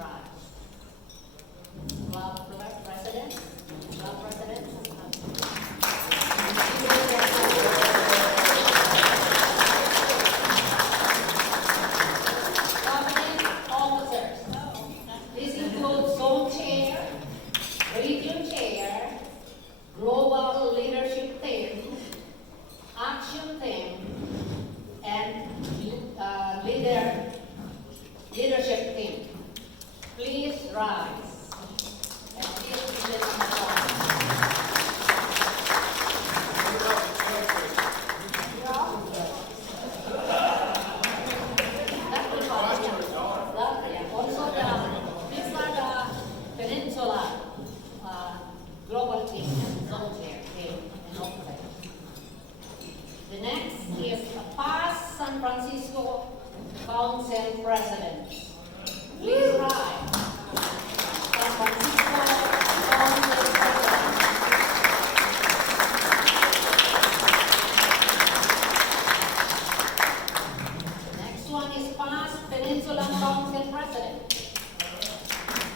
rise. Club President. Club President. Cabinet officers. This includes zone chair, region chair, global leadership team, action team, and leadership team. Please rise. And please give them a applause. Also, these are the Peninsula global team and zone chair team and officers. The next is a past San Francisco Council President. Please rise. San Francisco Council President. The next one is past Peninsula Council President.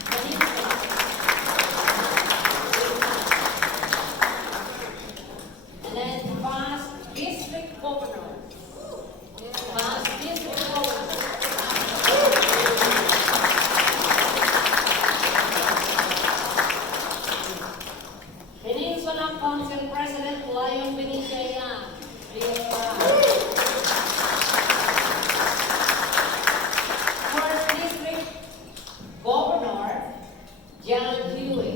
Peninsula. And then past District Governor. Past District Governor. Peninsula Council President Lion Benicia. Please rise. First District Governor John Huey.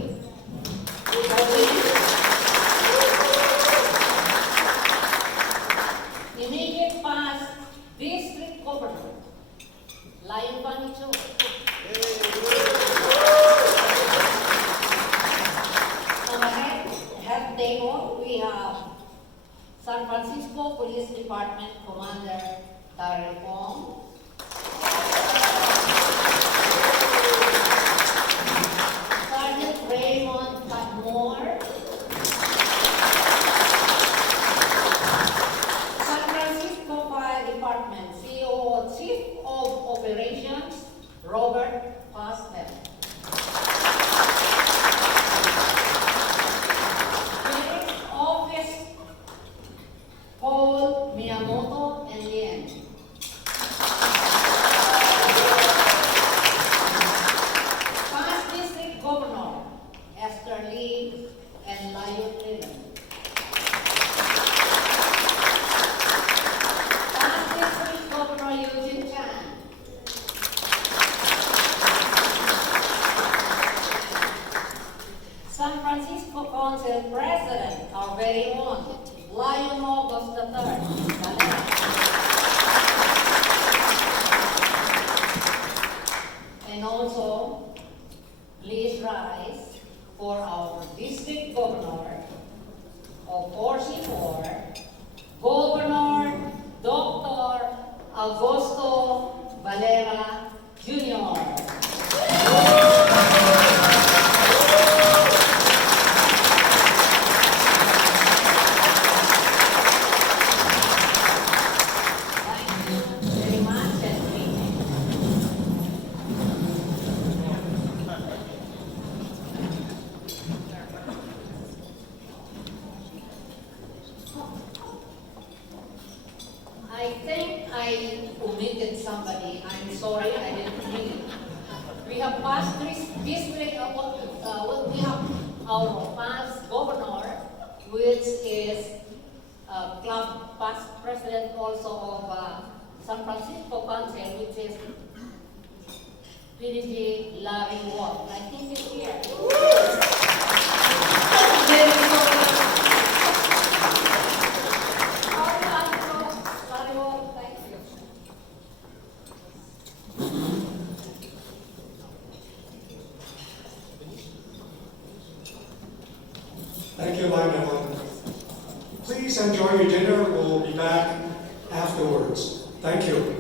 Immediate past District Governor Lion Benicia. On the head table, we have San Francisco Police Department Commander Darrell Fong, Sergeant Raymond Patmore, San Francisco Fire Department COO Chief of Operations Robert Pastel. Sheriff's Office Paul Miyamoto and Lien. Past District Governor Esther Lee and Lion Linen. Past District Governor Eugene Chan. San Francisco Council President, our very own, Lion August III. And also, please rise for our District Governor of Orsinor, Governor Dr. Augusto Valera Jr. I think I omitted somebody. I'm sorry, I didn't read it. We have past district, we have our past governor, which is club past president also of San Francisco Council, which is PDG Larry Wall. I think he's here. Thank you, Lion. Please enjoy your dinner. We'll be back afterwards. Thank you.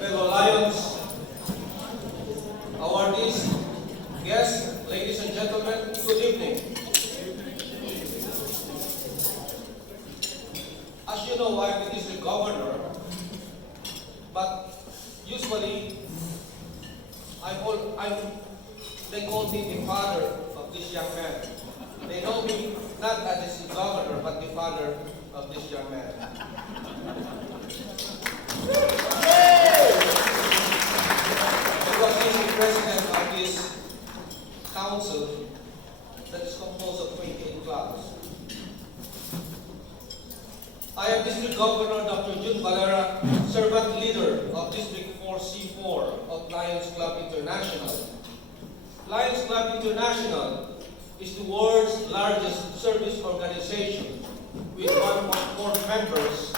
Fellow Lions, awardees, guests, ladies and gentlemen, good evening. not as the governor, but the father of this young man. Because he's the president of this council that is composed of 28 clubs. I am District Governor Dr. June Valera, servant leader of District 4C4 of Lions Club International. Lions Club International is the world's largest service organization with 1.4 members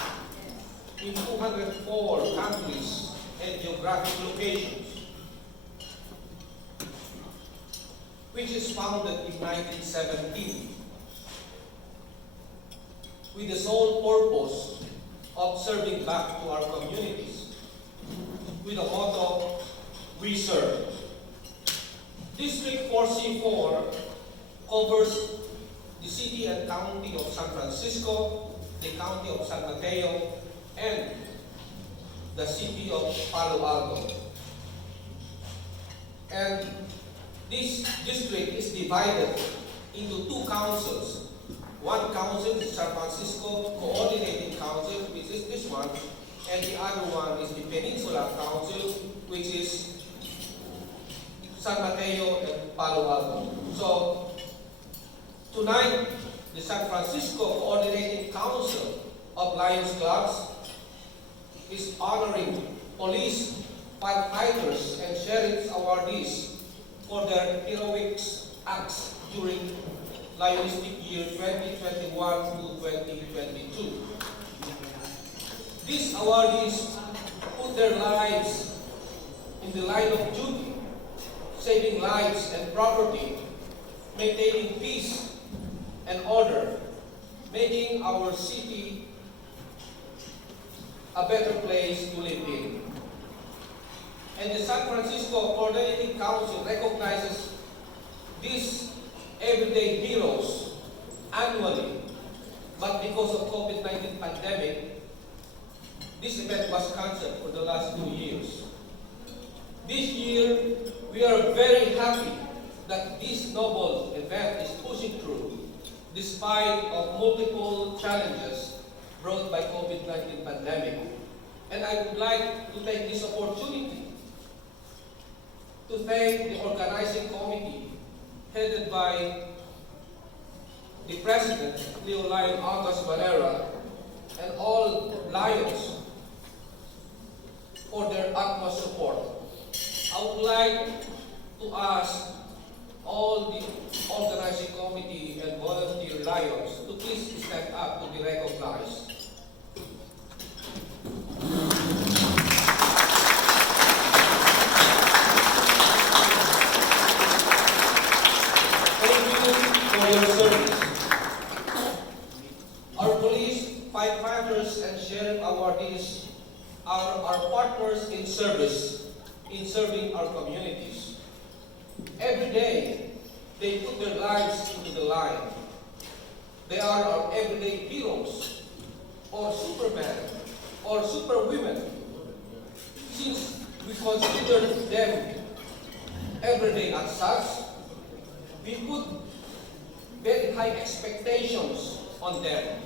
in 204 countries and geographic locations, which is founded in 1917 with the sole purpose of serving back to our communities with the motto, "We serve." District 4C4 covers the city and county of San Francisco, the county of San Mateo, and the city of Palo Alto. And this district is divided into two councils. One council is San Francisco Coordinating Council, which is this one, and the other one is the Peninsula Council, which is San Mateo and Palo Alto. So tonight, the San Francisco Coordinating Council of Lions Clubs is honoring police, firefighters, and sheriff's awardees for their heroic acts during Lionistic year 2021 to 2022. These awardees put their lives in the line of duty, saving lives and property, maintaining peace and order, making our city a better place to live in. And the San Francisco Coordinating Council recognizes these everyday heroes annually, but because of COVID-19 pandemic, this event was cancelled for the last 2 years. This year, we are very happy that this noble event is pushing through despite of multiple challenges brought by COVID-19 pandemic. And I would like to take this opportunity to thank the organizing committee headed by the President, Leo Lion August Valera, and all Lions for their utmost support. I would like to ask all the organizing committee and volunteer Lions to please stand up to be recognized. For your service. Our police, firefighters, and sheriff awardees are our partners in service, in serving our communities. Every day, they put their lives into the line. They are our everyday heroes, or supermen, or superwomen. Since we consider them everyday as such, we put very high expectations on them.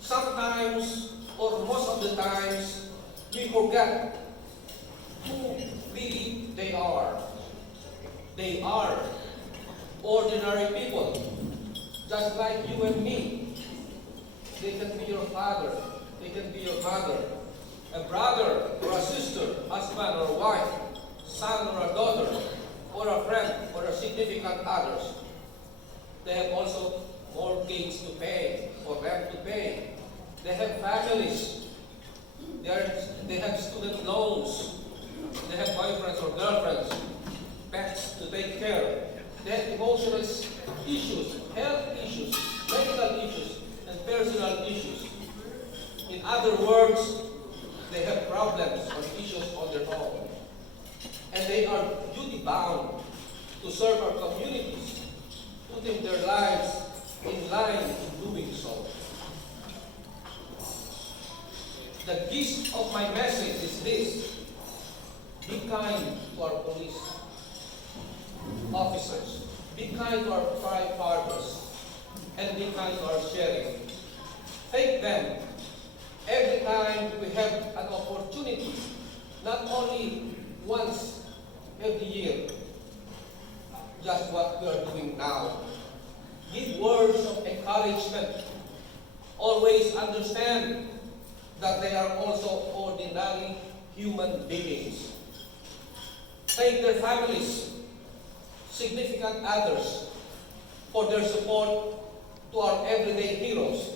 Sometimes, or most of the times, we forget who really they are. They are ordinary people, just like you and me. They can be your father, they can be your mother, a brother or a sister, husband or wife, son or a daughter, or a friend or a significant others. They have also mortgage to pay or rent to pay. They have families. They have student loans. They have boyfriends or girlfriends, pets to take care of. They have emotional issues, health issues, medical issues, and personal issues. In other words, they have problems or issues on their own. And they are duty bound to serve our communities, putting their lives in line in doing so. The gist of my message is this: be kind to our police officers, be kind to our firefighters, and be kind to our sheriff. Thank them every time we have an opportunity, not only once every year, just what we are doing now. Give words of encouragement. Always understand that they are also ordinary human beings. Thank their families, significant others, for their support to our everyday heroes.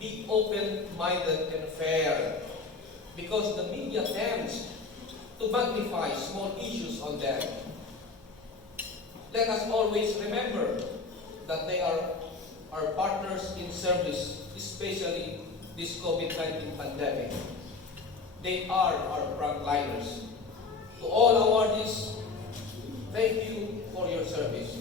Be open-minded and fair, because the media tends to magnify small issues on them. Let us always remember that they are our partners in service, especially this COVID-19 pandemic. They are our frontliners. To all awardees, thank you for your service.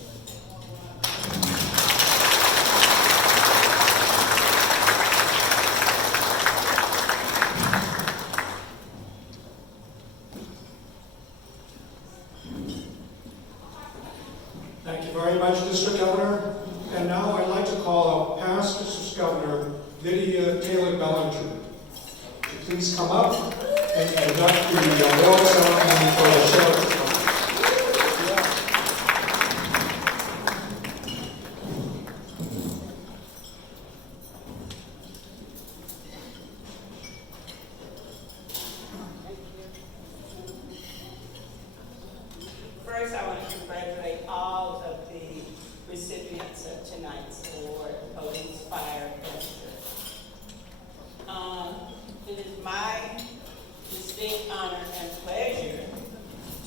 Thank you very much, District Governor. And now I'd like to call up past District Governor Lydia Taylor Bellinger to please come up and conduct the award ceremony for the sheriff's department. First, I want to congratulate all of the recipients of tonight's award, police, fire, and church. It is my distinct honor and pleasure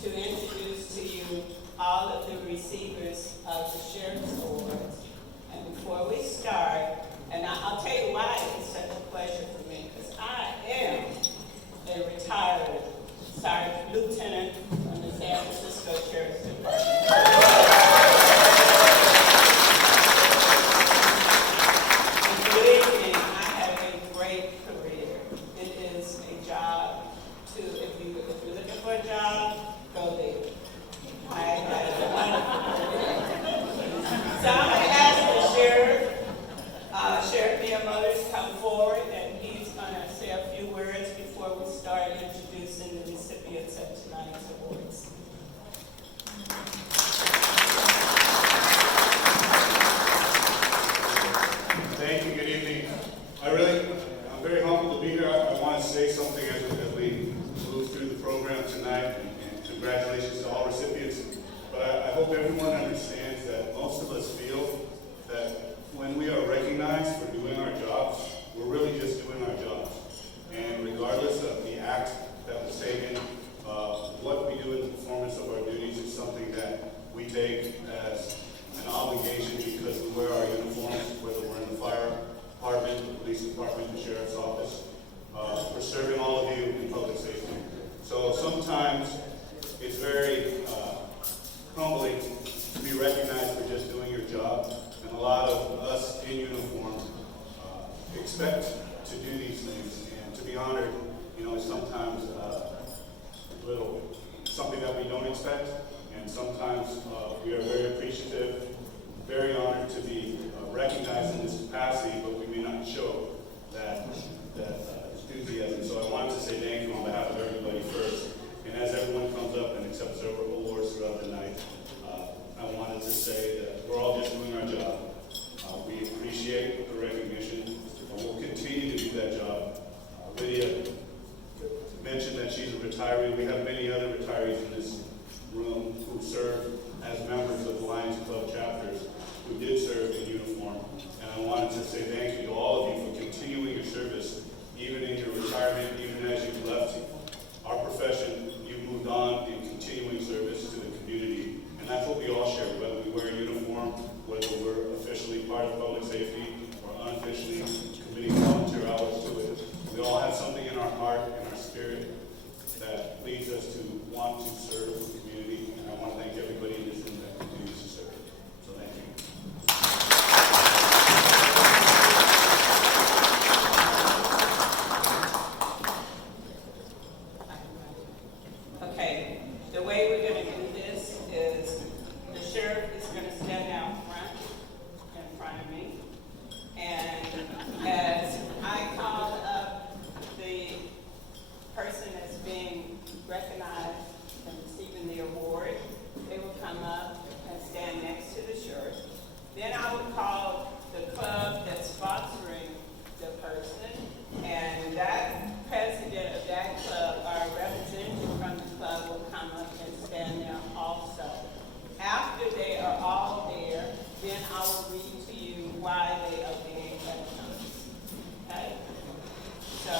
to introduce to you all of the receivers of the Sheriff's Awards. And before we start, and I'll tell you why it's such a pleasure for me, because I am a retired sergeant lieutenant from the San Francisco Sheriff's Department. And believe me, I have a great career. It is a job to, if you're looking for a job, go there. I had a wonderful career. So I'm going to ask the sheriff, Sheriff Mia Mothers, come forward, and he's going to say a few words before we start introducing the recipients of tonight's awards. Thank you, good evening. I'm very humbled to be here. I want to say something as we move through the program tonight, and congratulations to all recipients. But I hope everyone understands that most of us feel that when we are recognized for doing our jobs, we're really just doing our jobs. And regardless of the act that was taken, what we do in the performance of our duties is something that we take as an obligation because we wear our uniforms, whether we're in the fire department, the police department, the sheriff's office. We're serving all of you in public safety. So sometimes it's very humbling to be recognized for just doing your job. And a lot of us in uniform expect to do these things. And to be honored, is sometimes something that we don't expect. And sometimes we are very appreciative, very honored to be recognized in this capacity, but we may not show that enthusiasm. So I wanted to say thank you on behalf of everybody first. And as everyone comes up and accepts their awards throughout the night, I wanted to say that we're all just doing our job. We appreciate the recognition, and we'll continue to do that job. Lydia mentioned that she's a retiree. We have many other retirees in this room who serve as members of the Lions Club chapters who did serve in uniform. And I wanted to say thank you to all of you for continuing your service, even in your retirement, even as you've left our profession. You've moved on in continuing service to the community. And that's what we all share, whether we wear a uniform, whether we're officially part of public safety or unofficially committing volunteer hours to it. We all have something in our heart, in our spirit, that leads us to want to serve the community. And I want to thank everybody in this room that continues to serve. So thank you. Okay, the way we're going to do this is the sheriff is going to stand out front, in front of me, I will read to you why they are being recognized. Okay? So,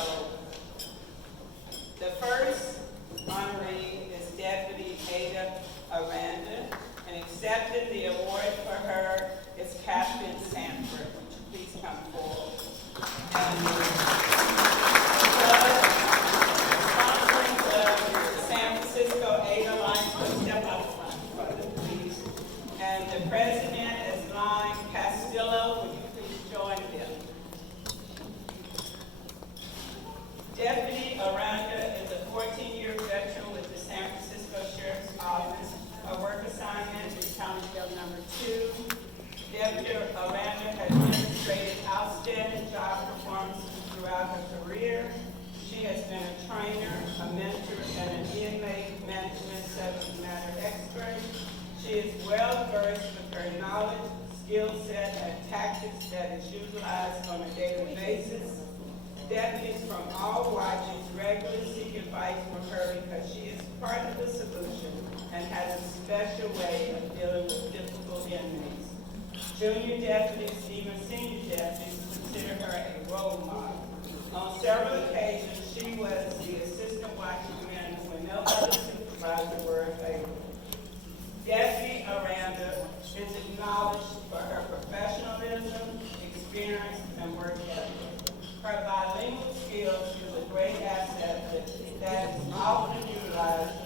the first honoree is Deputy Ada Aranda, and accepting the award for her is Captain Sanford. Would you please come forward? And sponsoring the San Francisco Ada Lions Club, step out front, please. And the president is Lon Castillo. Would you please join them? Deputy Aranda is a 14-year veteran with the San Francisco Sheriff's Office. Her work assignment is County Jail number 2. Deputy Aranda has demonstrated outstanding job performances throughout her career. She has been a trainer, a mentor, and an inmate management subject matter expert. She is well versed with her knowledge, skill set, and tactics that is utilized on a daily basis. Deputies from all watches regularly seek advice from her because she is part of the solution and has a special way of dealing with difficult inmates. Junior deputies, even senior deputies, consider her a role model. On several occasions, she was the assistant watch commander when no other supervisor were available. Deputy Aranda is acknowledged for her professionalism, experience, and work ethic. Her bilingual skills is a great asset that is often utilized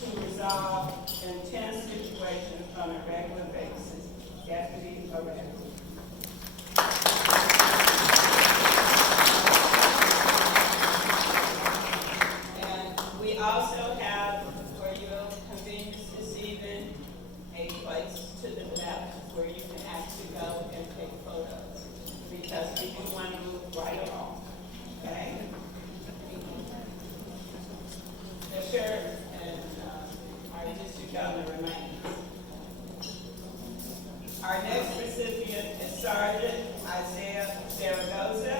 to resolve intense situations on a regular basis. Deputy Aranda. And we also have, for your convenience this evening, a place to the left where you can actually go and take photos, because people want to move right along, okay? The sheriff and our district governor remain. Our next recipient is Sergeant Isaiah Zaragoza,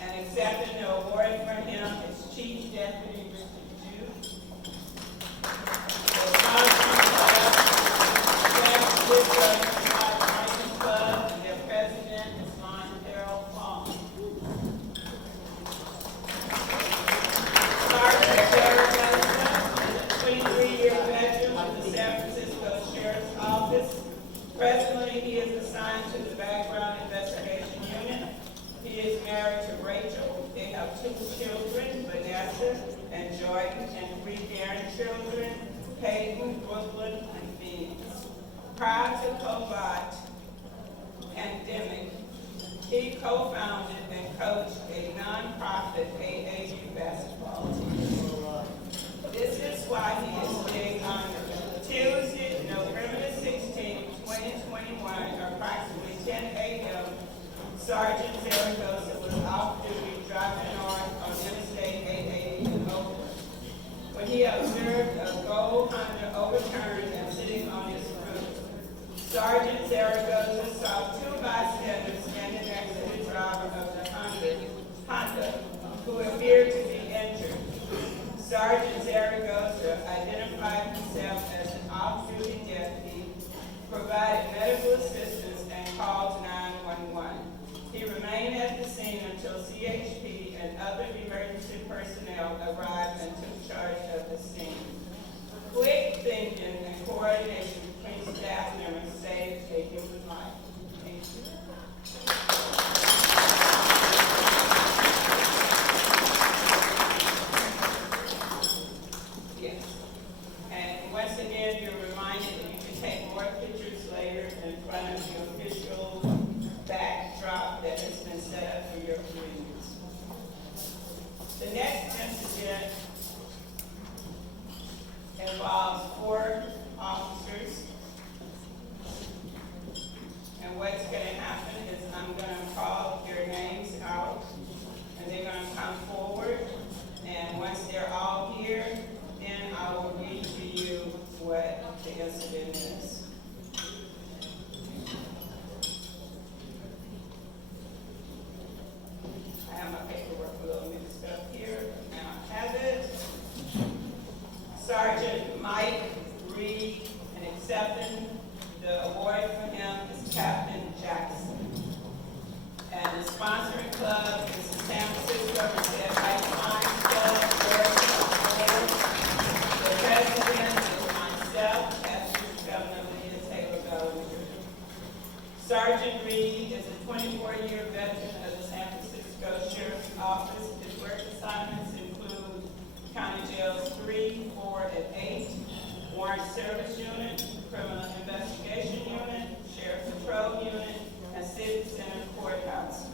and accepting the award for him is Chief Deputy Richard Jew. The sponsoring club, San Francisco Marching Club, and their president is Lon Harold Long. Sergeant Zaragoza is a 23-year veteran with the San Francisco Sheriff's Office. Presently, he is assigned to the Background Investigation Unit. He is married to Rachel. They have 2 children, Vanessa and Jordan, and 3 grandchildren, Peyton, Brooklyn, and Phoenix. Prior to COVID pandemic, he co-founded and coached a nonprofit AAU basketball team. This is why he is being honored. Tuesday, November 16, 2021, approximately 10 a.m., Sergeant Zaragoza was off duty driving north on Interstate 880 in Oakland when he observed a gold Honda overturned and sitting on his roof. Sergeant Zaragoza saw 2 bystanders standing next to the driver of the Honda, who appeared to be injured. Sergeant Zaragoza identified himself as an off-duty deputy, provided medical assistance, and called 911. He remained at the scene until CHP and other emergency personnel arrived and took charge of the scene. Quick thinking and coordination between staff members saved a human life. Thank you. Yes. And once again, you're reminded that you can take more pictures later in front of your official backdrop that has been set up for your communities. The next incident involves 4 officers. And what's going to happen is I'm going to call their names out, and they're going to come forward. And once they're all here, then I will read to you what the incident is. I have my paperwork a little mixed up here. Now I have it. Sergeant Mike Reed, and accepting the award for him is Captain Sergeant Reed is a 24-year veteran of the San Francisco Sheriff's Office. His work assignments include County Jails 3, 4, and 8, Warrant Service Unit, Criminal Investigation Unit, Sheriff Patrol Unit, and Civic Center Courthouse.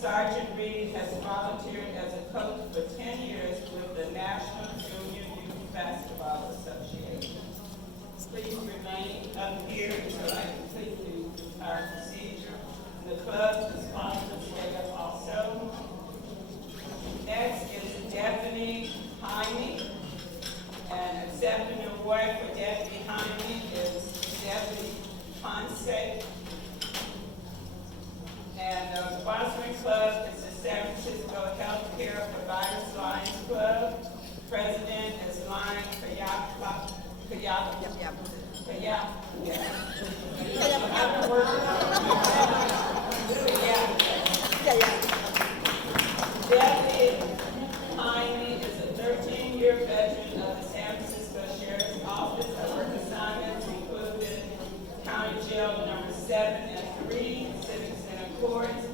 Sergeant Reed has volunteered as a coach for 10 years with the National Junior Youth Basketball Association. Please remain up here until I complete our procedure. The club is sponsored today also. Next is Deputy Jaime, and accepting the award for Deputy Jaime is Deputy Ponce. And the sponsoring club is the San Francisco Healthcare Providers Lions Club. President is Lion Kayaka. Deputy Jaime is a 13-year veteran of the San Francisco Sheriff's Office. Her work assignments included County Jail number 7 and 3, Civic Center Courts.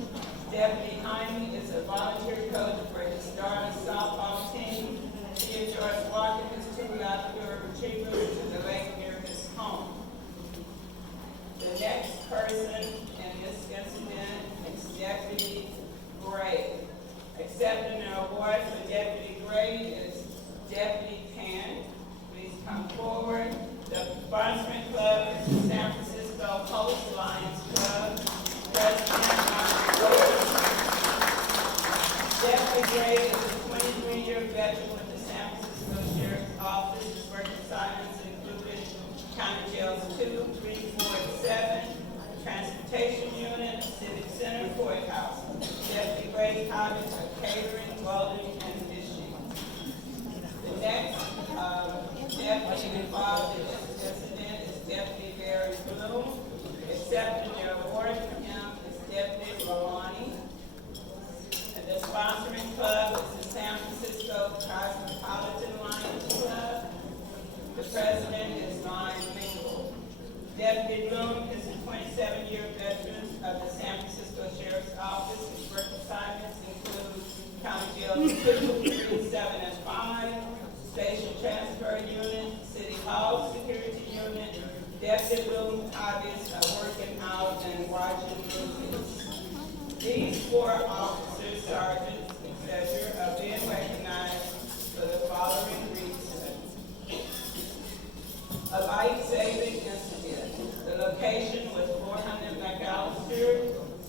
Deputy Jaime is a volunteer coach for his daughter's softball team. He enjoys walking his 2 Labrador retrievers to the lake near his home. The next person in this incident is Deputy Gray. Accepting the award for Deputy Gray is Deputy Pan. Please come forward. The sponsoring club is the San Francisco Coast Lions Club. President Deputy Gray is a 23-year veteran with the San Francisco Sheriff's Office. His work assignments included County Jails 2, 3, 4, and 7, Transportation Unit, Civic Center Courthouse. Deputy Gray's hobbies are catering, welding, and fishing. The next deputy involved in this incident is Deputy Barry Bloom. Accepting the award for him is Deputy Rolani. And the sponsoring club is the San Francisco Cosmopolitan Lions Club. The president is Lion Mingle. Deputy Bloom is a 27-year veteran of the San Francisco Sheriff's Office. His work assignments include County Jails 2, 3, 7, and 5, Station Transfer Unit, City Hall Security Unit. Deputy Bloom's hobbies are working out and watching movies. These 4 officers, sergeants, etc., are being recognized for the following reasons. A life-saving incident. The location was 400 McAllister,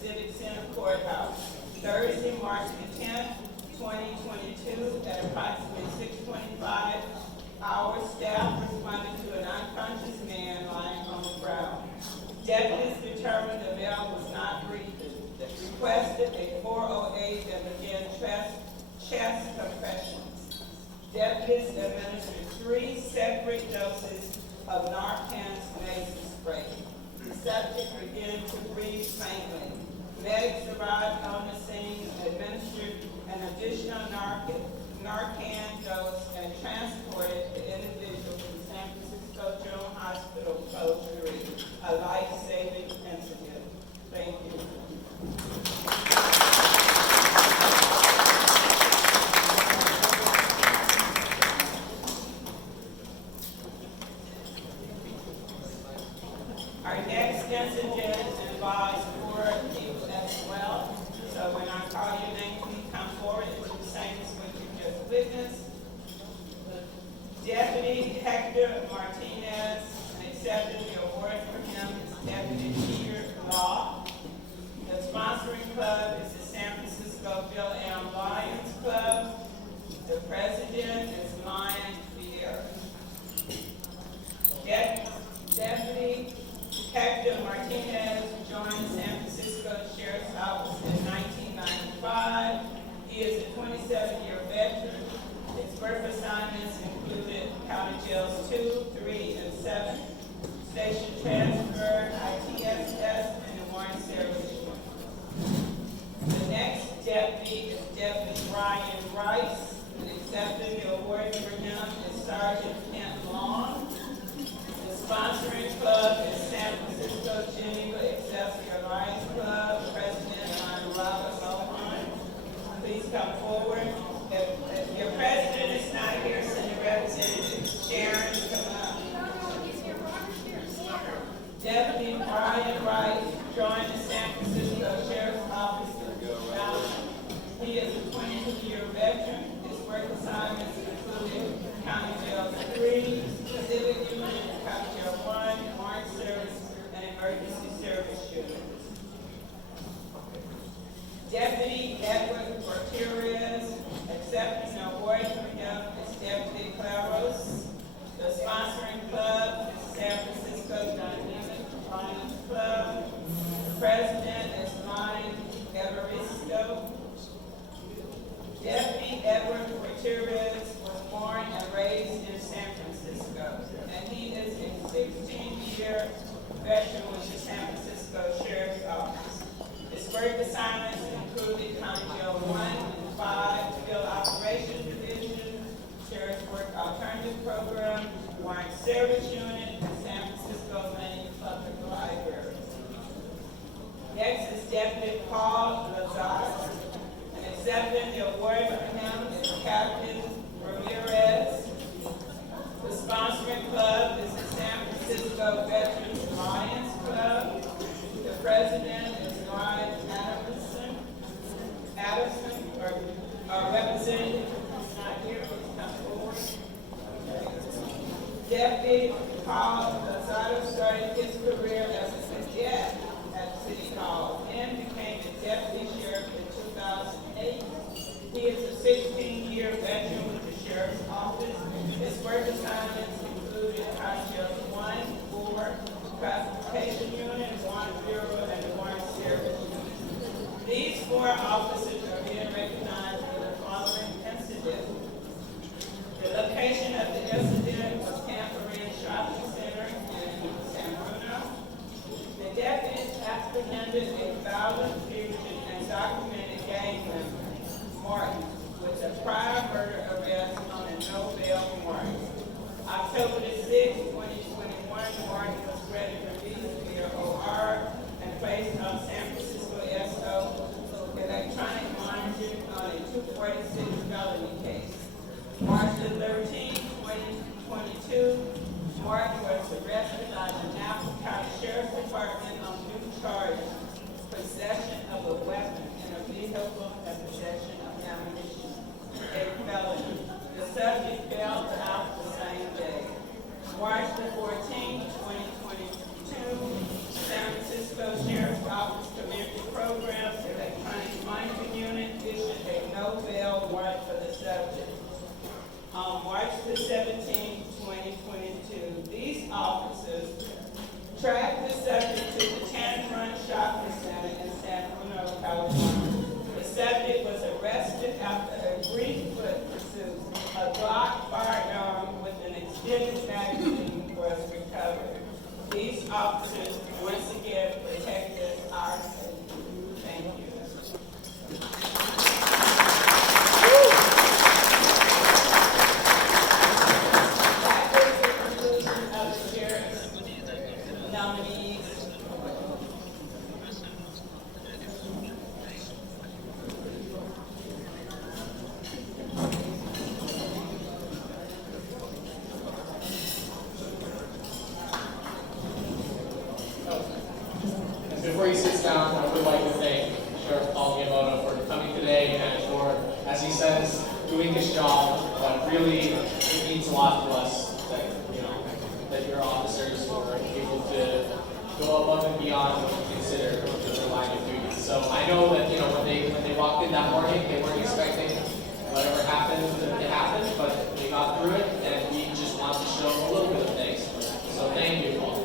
Civic Center Courthouse. Thursday, March the 10th, 2022, at approximately 6:25 hours, staff responded to an unconscious man lying on the ground. Deputies determined the male was not breathing. Requested a 408 and began chest compressions. Deputies administered 3 separate doses of Narcan's nasal spray. The subject began to breathe faintly. Medics arrived on the scene, administered an additional Narcan dose, and transported the individual to San Francisco General Hospital, Code 3, a life-saving incident. Thank you. Our next incident involves 4 people as well. So when I call your name, please come forward and do the same as what you just witnessed. Deputy Hector Martinez, and accepting the award for him is joined the San Francisco Sheriff's Office in 2000. He is a 22-year veteran. His work assignments included County Jail 3, Civic Unit, County Jail 1, Warrant Service, and Emergency Service Unit. Deputy Edward Gutierrez, accepting an award from him is Deputy Claros. The sponsoring club is San Francisco Dynamic Lions Club. The president is Lonnie Evaristo. Deputy Edward Gutierrez was born and raised in San Francisco, and he is a 16-year veteran with the San Francisco Sheriff's Office. His work assignments included County Jail 1 and 5, Field Operations Division, Sheriff's Work Alternative Program, Warrant Service Unit, and San Francisco Main Public Library. Next is Deputy Paul Lazar. And accepting the award for him is Captain Ramirez. The sponsoring club is the San Francisco Veterans Lions Club. The president is Ryan Addison, or representative who's not here, please come forward. Deputy Paul Lozado started his career as a cadet at City Hall and became the deputy sheriff in 2008. He is a 16-year veteran with the sheriff's office. His work assignments included County Jail 1, 4, Classification Unit, Warrant Bureau, and the Warrant Service Unit. These 4 officers are being recognized for the following incident. The location of the incident was Camperine Shopping Center in San Bruno. The deputies apprehended a violent fugitive and documented gang member, Martin, with a prior murder arrest on a no-bail warrant. October the 6th, 2021, Martin was granted release via OR and placed on San Francisco SO electronic monitoring on a 246 felony case. March the 13th, 2022, Martin was arrested by the Napa County Sheriff's Department on new charges: possession of a weapon in a vehicle and possession of ammunition, a felony. The subject bailed out the same day. March the 14th, 2022, San Francisco Sheriff's Office Community Programs Electronic Monitoring Unit issued a no-bail warrant for the subject. On March the 17th, 2022, these officers tracked the subject to the Tan Run Shopping Center in San Bruno, California. The subject was arrested after a brief foot pursuit. A Glock firearm with an extended magazine was recovered. These officers once again protected our safety. Thank you. Nominees. Before he sits down, I would like to thank Sheriff Paul Giamoto for coming today and for, as he says, doing his job. But really, it means a lot to us that, that your officers were able to go above and beyond what you consider their line of duty. So I know that, when they walked in that morning, they weren't expecting whatever happened to happen, but they got through it, and we just want to show a little bit of thanks. So thank you, Paul.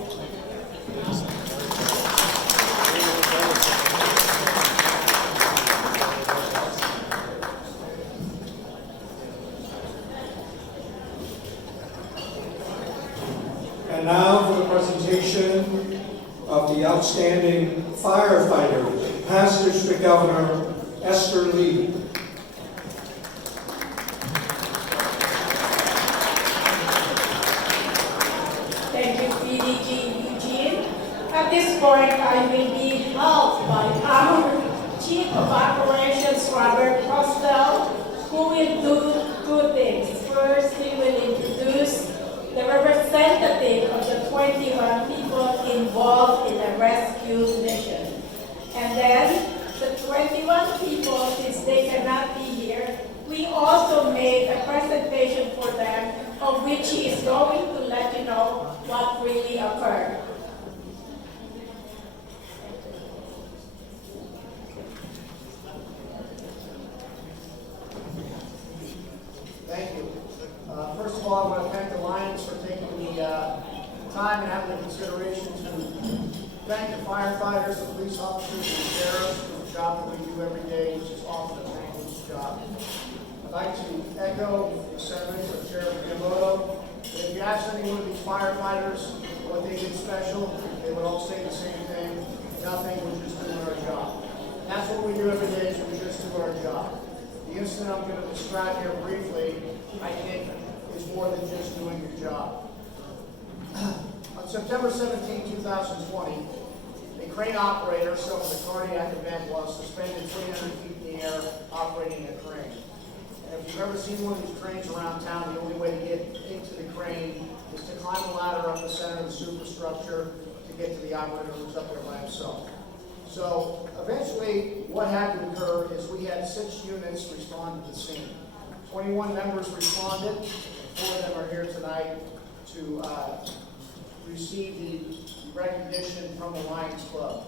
And now for the presentation of the outstanding firefighters, Pastor to Governor Esther Lee. Thank you, PDG Eugene. At this point, I will be helped by our Chief of Operations, Robert Costel, who will do 2 things. First, he will introduce the representative of the 21 people involved in the rescue mission. 21 people, since they cannot be here, we also made a presentation for them, of which he is going to let you know what really occurred. Thank you. First of all, I want to thank the Lions for taking the time and having the consideration to thank the firefighters, the police officers, and the sheriffs for the job that we do every day, which is often a thankless job. I'd like to echo the sentiments of Sheriff Miyamoto. If you ask any one of these firefighters what they did special, they would all say the same thing: nothing, we're just doing our job. And that's what we do every day, is we just do our job. The incident I'm going to describe here briefly, I think, is more than just doing your job. On September 17, 2020, a crane operator suffered a cardiac event while suspended 300 feet in the air operating a crane. And if you've ever seen one of these cranes around town, the only way to get into the crane is to climb a ladder up the center of the superstructure to get to the operator who's up there by himself. So eventually, what had to occur is we had 6 units respond to the scene. 21 members responded, and 4 of them are here tonight to receive the recognition from the Lions Club.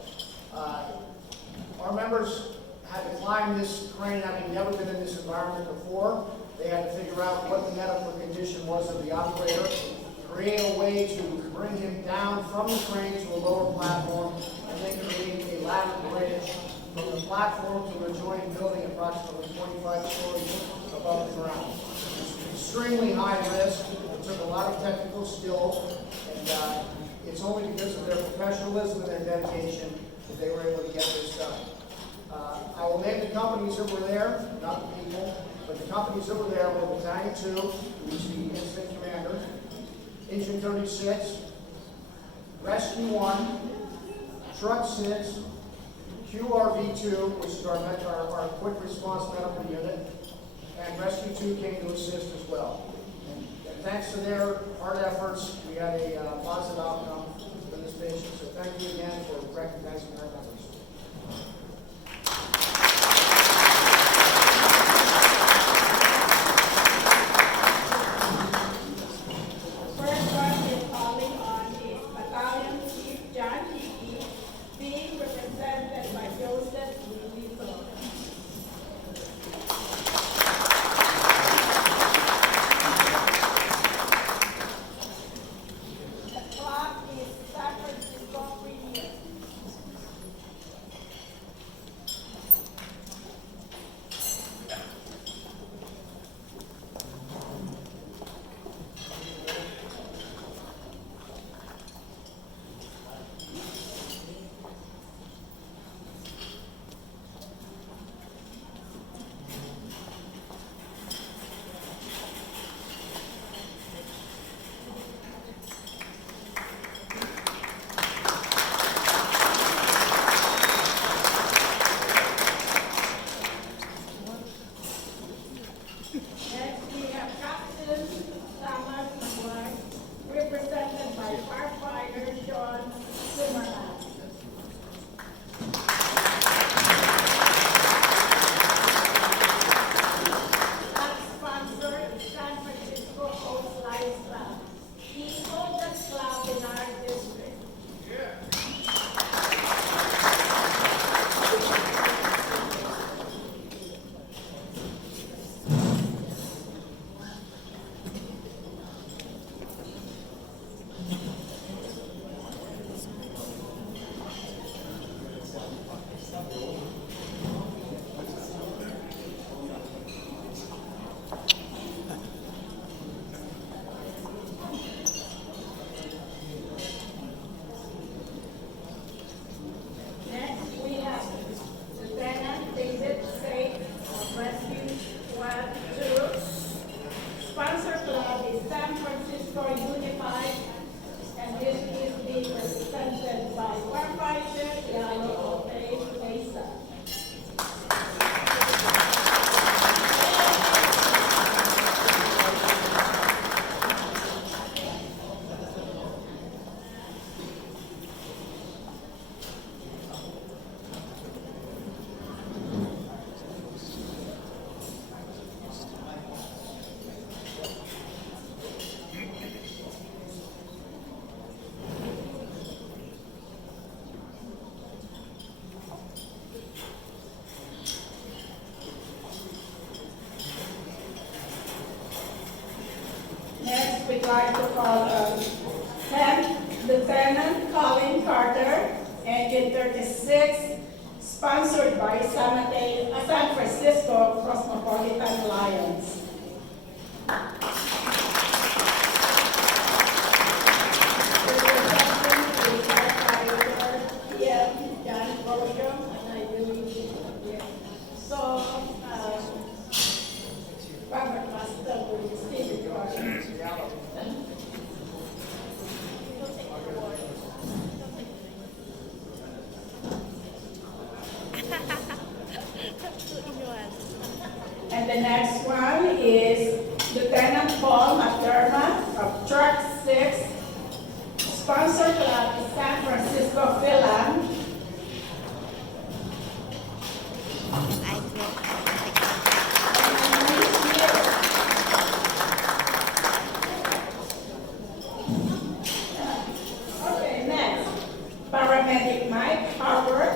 Our members had to climb this crane, having never been in this environment before. They had to figure out what the medical condition was of the operator, create a way to bring him down from the crane to a lower platform, and then create a ladder bridge from the platform to an adjoining building approximately 25 stories above the ground. It's extremely high risk. It took a lot of technical skill, and it's only because of their professionalism and their dedication that they were able to get this done. I will name the companies that were there, not the people, but the companies that were there were Battalion 2, who was the incident commander, Engine 36, Rescue 1, Truck 6, QRV2, which is our quick response medical unit, and Rescue 2 came to assist as well. And thanks to their hard efforts, we had a positive outcome for this patient. So thank you again for recognizing our members. First one is calling on is Battalion Chief John Hickey, being represented by Joseph Lito. The clock is San Francisco Premier. like to call 10th Lieutenant Colin Carter, Engine 36, sponsored by San Francisco Cosmopolitan Lions. Robert Pastor will receive the award. And the next one is Lieutenant Paul McDermott of Truck 6, sponsor club San Francisco Philem. Okay, next, paramedic Mike Howard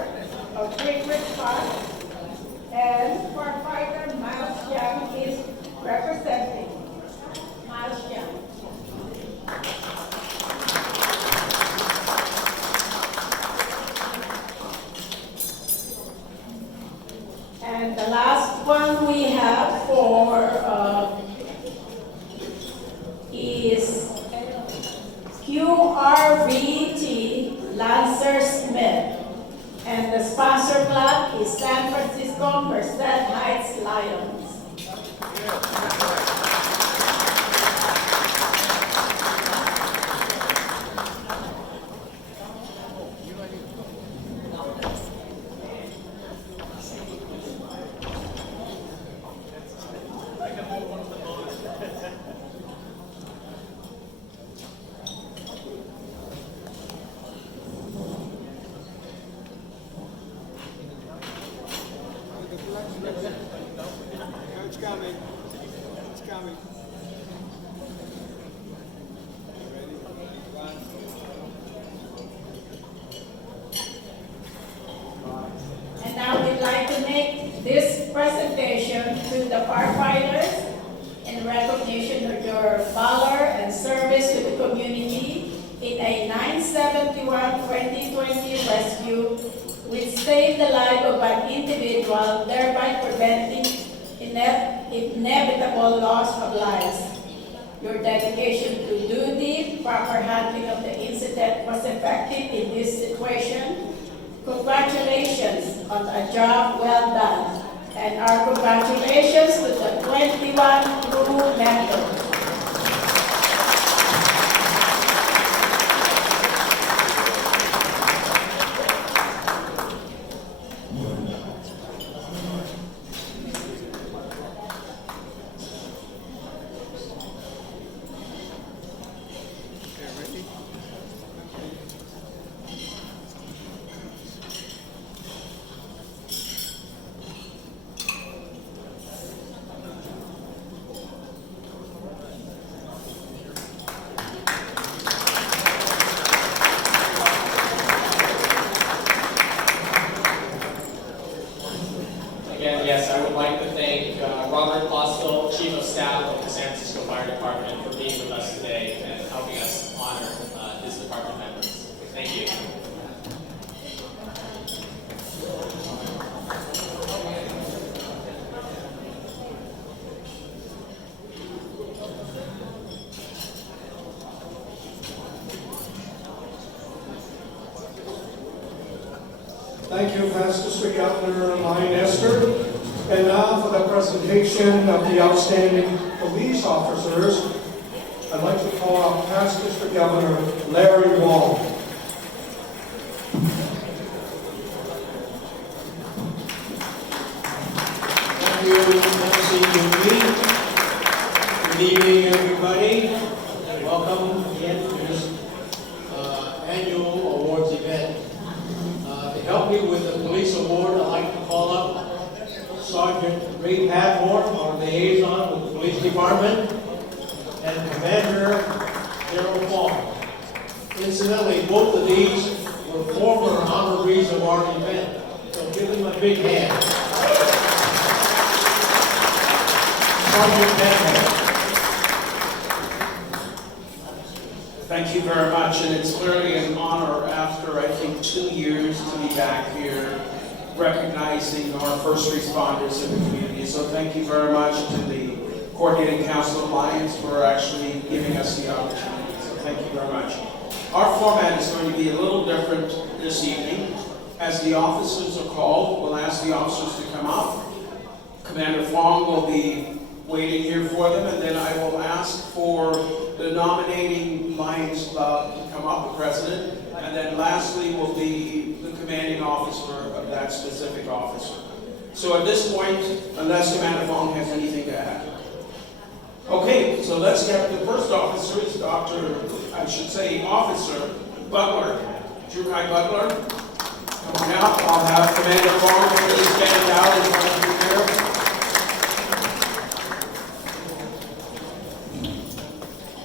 of Creekwood Park, and firefighter Miles Young is representing. Miles Young. And the last one we have for is QRVT Lancer Smith. And the sponsor club is San Francisco Merced Heights Lions. It's coming. It's coming. And now we'd like to make this presentation to the firefighters in recognition of your valor and service to the community in a 9/71/2020 rescue which saved the life of an individual, thereby preventing inevitable loss of lives. Your dedication to duty, proper handling of the incident was effective in this situation. Congratulations on a job well done. And our congratulations to the 21 crew members. Again, yes, I would like to thank Robert Postel, Chief of Staff of the San Francisco Fire Department, for being with us today and helping us honor his department members. Thank you. Thank you, Past District Governor Lyon Esther. And now for the presentation of the outstanding police officers, I'd like to call up Past District Governor Larry Wall. Thank you, SFCCLC. Good evening, everybody. Welcome again to this annual awards event. To help me with the police award, I'd like to call up Sergeant Ray Padmore, our liaison with the police department, and Commander Darrell Paul. Incidentally, both of these were former honorees of our event, so give them a big hand. Sergeant Padmore. Thank you very much, and it's clearly an honor after, I think, 2 years to be back here recognizing our first responders in the community. So thank you very much to the Coordinating Council of Lions for actually giving us the opportunity. So thank you very much. Our format is going to be a little different this evening. As the officers are called, we'll ask the officers to come up. Commander Fong will be waiting here for them, and then I will ask for the nominating Lions Club to come up, the president, and then lastly will be the commanding officer of that specific officer. So at this point, unless Commander Fong has anything to add. Okay, so let's get the first officer is Officer Butler, Drew Kai Butler. Come on out. I'll have Commander Fong please stand out in front of you here.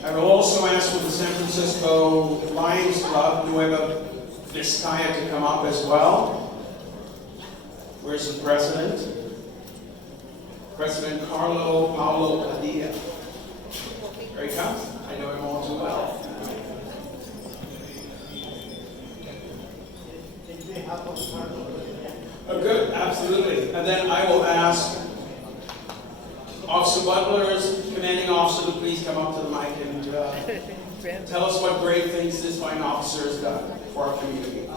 I will also ask for the San Francisco Lions Club, Nueva Vizcaya, to come up as well. Where's the president? President Carlo Paulo Padilla. Here he comes. I know him all too well. Oh, good, absolutely. And then I will ask Officer Butler's commanding officer to please come up to the mic and tell us what great things this fine officer has done for our community.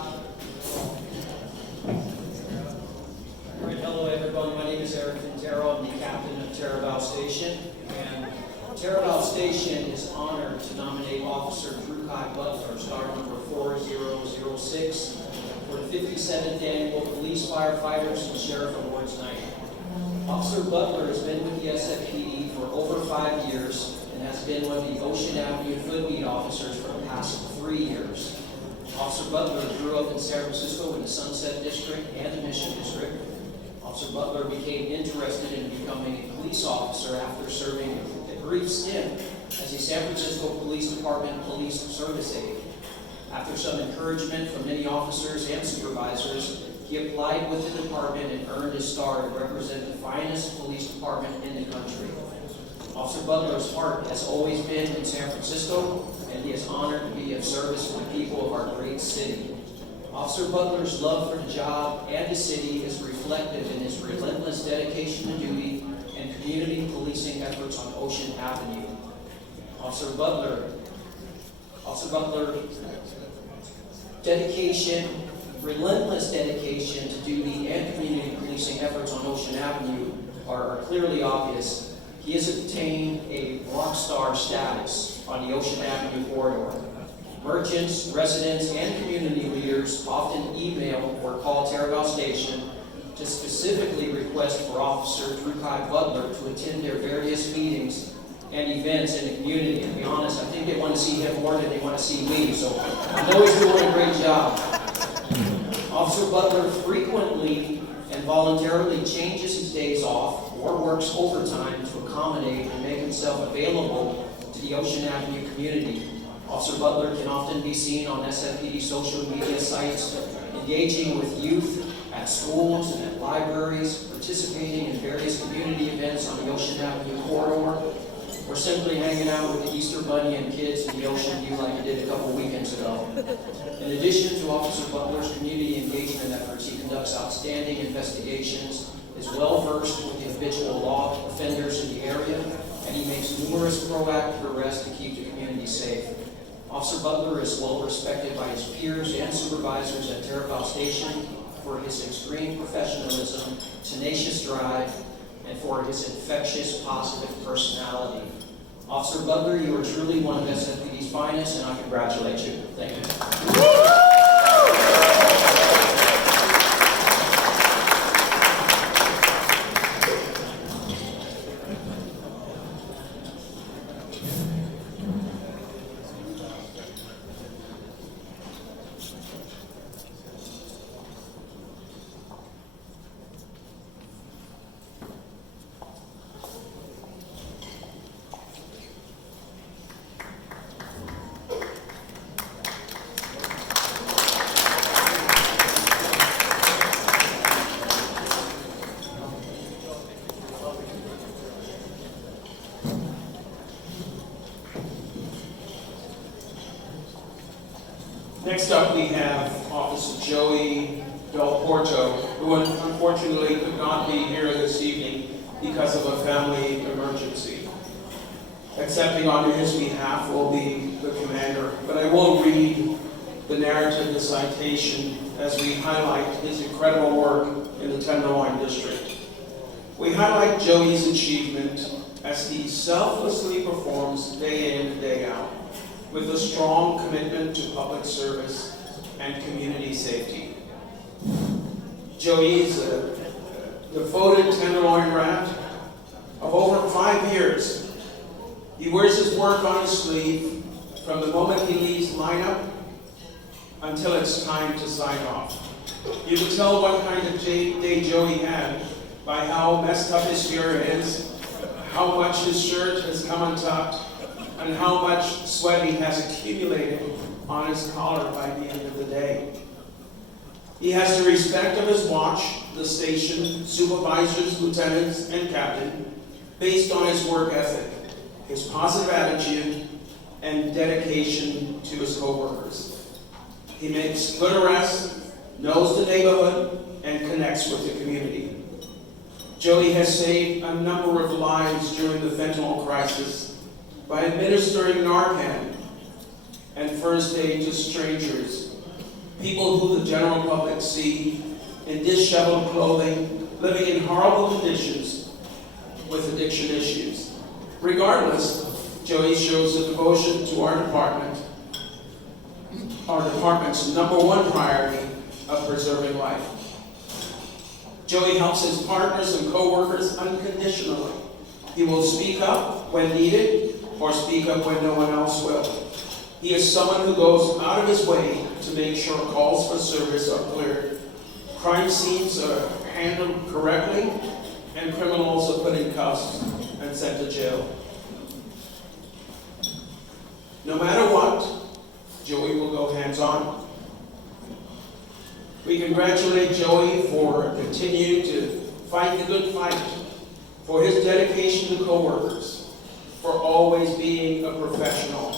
Hello everyone, my name is Eric Quintero. I'm the captain of Terabao Station. And Terabao Station is honored to nominate Officer Drew Kai Butler, star number 4006, for the 57th Annual Police, Firefighters, and Sheriff Awards Night. Officer Butler has been with the SFPD for over 5 years and has been one of the Ocean Avenue Footbeat officers for the past 3 years. Officer Butler grew up in San Francisco in the Sunset District and the Mission District. Officer Butler became interested in becoming a police officer after serving a brief stint as a San Francisco Police Department police service aide. After some encouragement from many officers and supervisors, he applied with the department and earned his star to represent the finest police department in the country. Officer Butler's heart has always been in San Francisco, and he is honored to be of service to the people of our great city. Officer Butler's love for the job and the city is reflected in his relentless dedication to duty and community policing efforts on Ocean Avenue. Officer Butler, relentless dedication to duty and community policing efforts on Ocean Avenue are clearly obvious. He has obtained a rock star status on the Ocean Avenue corridor. Merchants, residents, and community leaders often email or call Terabao Station to specifically request for Officer Drew Kai Butler to attend their various meetings and events in the community. And to be honest, I think they want to see him more than they want to see me, so I know he's doing a great job. Officer Butler frequently and voluntarily changes his days off or works overtime to accommodate and make himself available to the Ocean Avenue community. Officer Butler can often be seen on SFPD social media sites, engaging with youth at schools and at libraries, participating in various community events on the Ocean Avenue corridor, or simply hanging out with the Easter Bunny and kids in the Ocean View like he did a couple weekends ago. In addition to Officer Butler's community engagement efforts, he conducts outstanding investigations, is well-versed with the habitual law offenders in the area, and he makes numerous proactive arrests to keep the community safe. Officer Butler is well respected by his peers and supervisors at Terabao Station for his extreme professionalism, tenacious drive, and for his infectious, positive personality. Officer Butler, you are truly one of SFPD's finest, and I congratulate you. Thank you. unfortunately could not be here this evening because of a family emergency. Accepting on his behalf will be the commander, but I will read the narrative, the citation, as we highlight his incredible work in the Tenderloin District. We highlight Joey's achievement as he selflessly performs day in and day out with a strong commitment to public service and community safety. Joey is a devoted Tenderloin rat of over 5 years. He wears his work on his sleeve from the moment he leaves lineup until it's time to sign off. You can tell what kind of day Joey had by how messed up his shirt is, how much his shirt has come untucked, and how much sweat he has accumulated on his collar by the end of the day. He has the respect of his watch, the station, supervisors, lieutenants, and captain, based on his work ethic, his positive attitude, and dedication to his co-workers. He makes good arrests, knows the neighborhood, and connects with the community. Joey has saved a number of lives during the fentanyl crisis by administering Narcan and first aid to strangers, people who the general public see in disheveled clothing, living in horrible conditions with addiction issues. Regardless, Joey shows a devotion to our department's #1 priority of preserving life. Joey helps his partners and co-workers unconditionally. He will speak up when needed or speak up when no one else will. He is someone who goes out of his way to make sure calls for service are cleared, crime scenes are handled correctly, and criminals are put in cuffs and sent to jail. No matter what, Joey will go hands-on. We congratulate Joey for continuing to fight the good fight, for his dedication to co-workers, for always being a professional,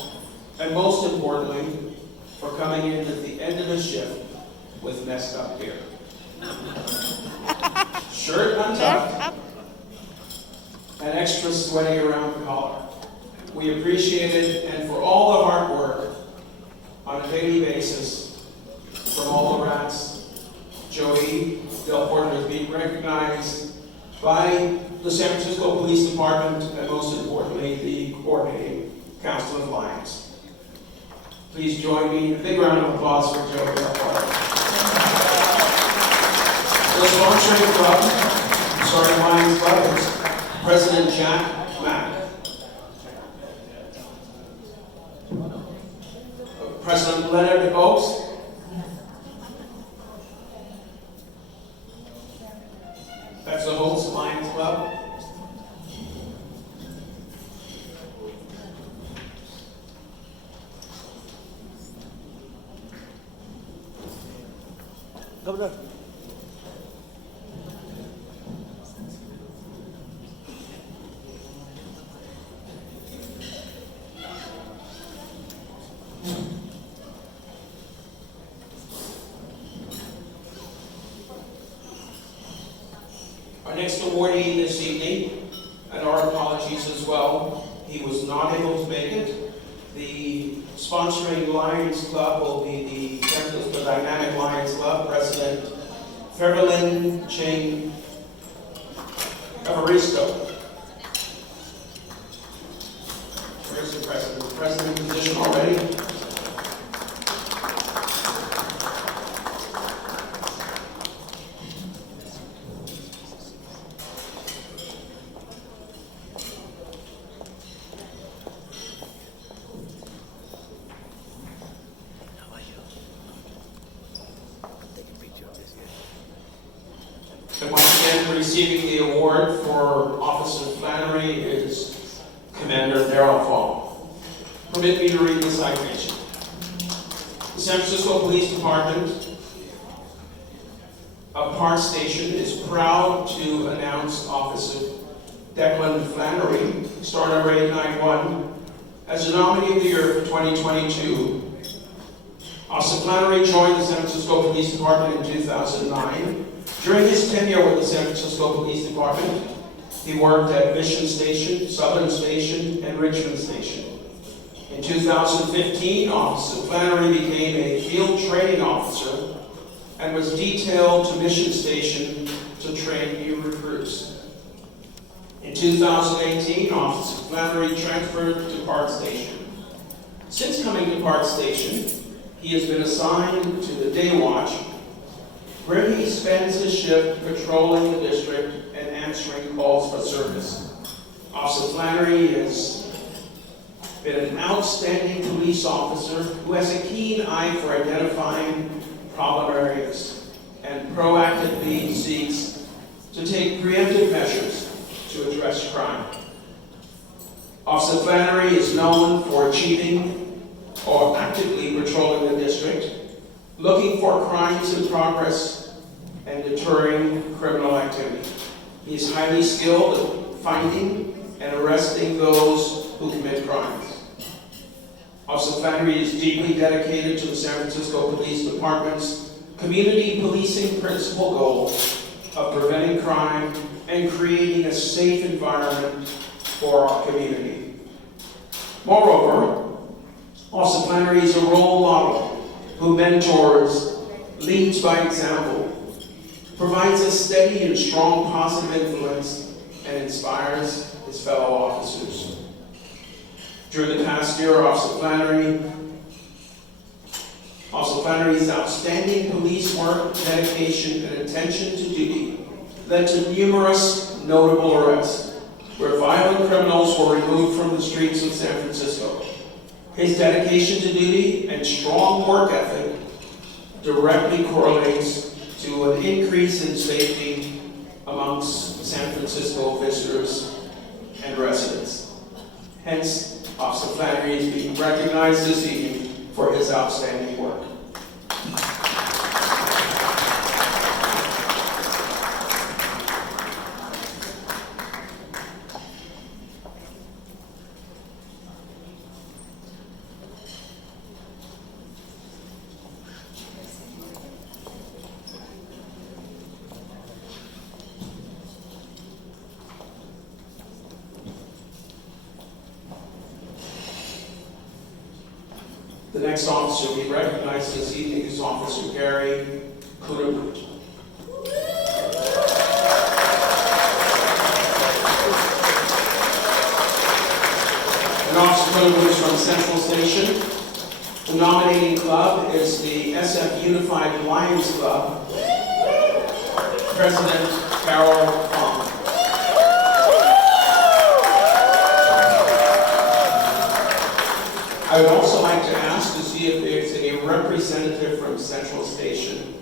and most importantly, for coming in at the end of the shift with messed up hair. Shirt untucked, and extra sweaty around the collar. We appreciate it, and for all the hard work on a daily basis from all the rats, Joey Del Porter is being recognized by the San Francisco Police Department and most importantly, the Coordinating Council of Lions. Please join me in a big round of applause for Joey Del Porter. The sponsoring Lions Club is President Jack Mack. President Leonard Oakes. That's the Holtz Lions Club. Governor. Our next awardee this evening, and our apologies as well, he was not able to make it. The sponsoring Lions Club will be the San Francisco Dynamic Lions Club President Fervelin Ching Evaristo. Where's the president? The president in position already? And once again, receiving the award for Officer Flannery is Commander Darrell Fall. Permit me to read the citation. The San Francisco Police Department of Park Station is proud to announce Officer Declan Flannery, Star number 891, as the nominee of the year for 2022. Officer Flannery joined the San Francisco Police Department in 2009 During his tenure with the San Francisco Police Department, he worked at Mission Station, Southern Station, and Richmond Station. In 2015, Officer Flannery became a field training officer and was detailed to Mission Station to train new recruits. In 2018, Officer Flannery transferred to Park Station. Since coming to Park Station, he has been assigned to the Day Watch, where he spends his shift patrolling the district and answering calls for service. Officer Flannery has been an outstanding police officer who has a keen eye for identifying problem areas and proactively seeks to take preemptive measures to address crime. Officer Flannery is known for achieving or actively patrolling the district, looking for crimes in progress, and deterring criminal activity. He is highly skilled at finding and arresting those who commit crimes. Officer Flannery is deeply dedicated to the San Francisco Police Department's community policing principal goal of preventing crime and creating a safe environment for our community. Moreover, Officer Flannery is a role model who mentors, leads by example, provides a steady and strong positive influence, and inspires his fellow officers. During the past year, Officer Flannery's outstanding police work, dedication, and attention to duty led to numerous notable arrests, where violent criminals were removed from the streets of San Francisco. His dedication to duty and strong work ethic directly correlates to an increase in safety amongst San Francisco visitors and residents. Hence, Officer Flannery is being recognized this evening for his outstanding work. The next officer we recognize this evening is Officer Gary Kuderbrut. And Officer Kuderbrut is from Central Station. The nominating club is the SF Unified Lions Club. President Carol Fong. I would also like to ask to see if there's a representative from Central Station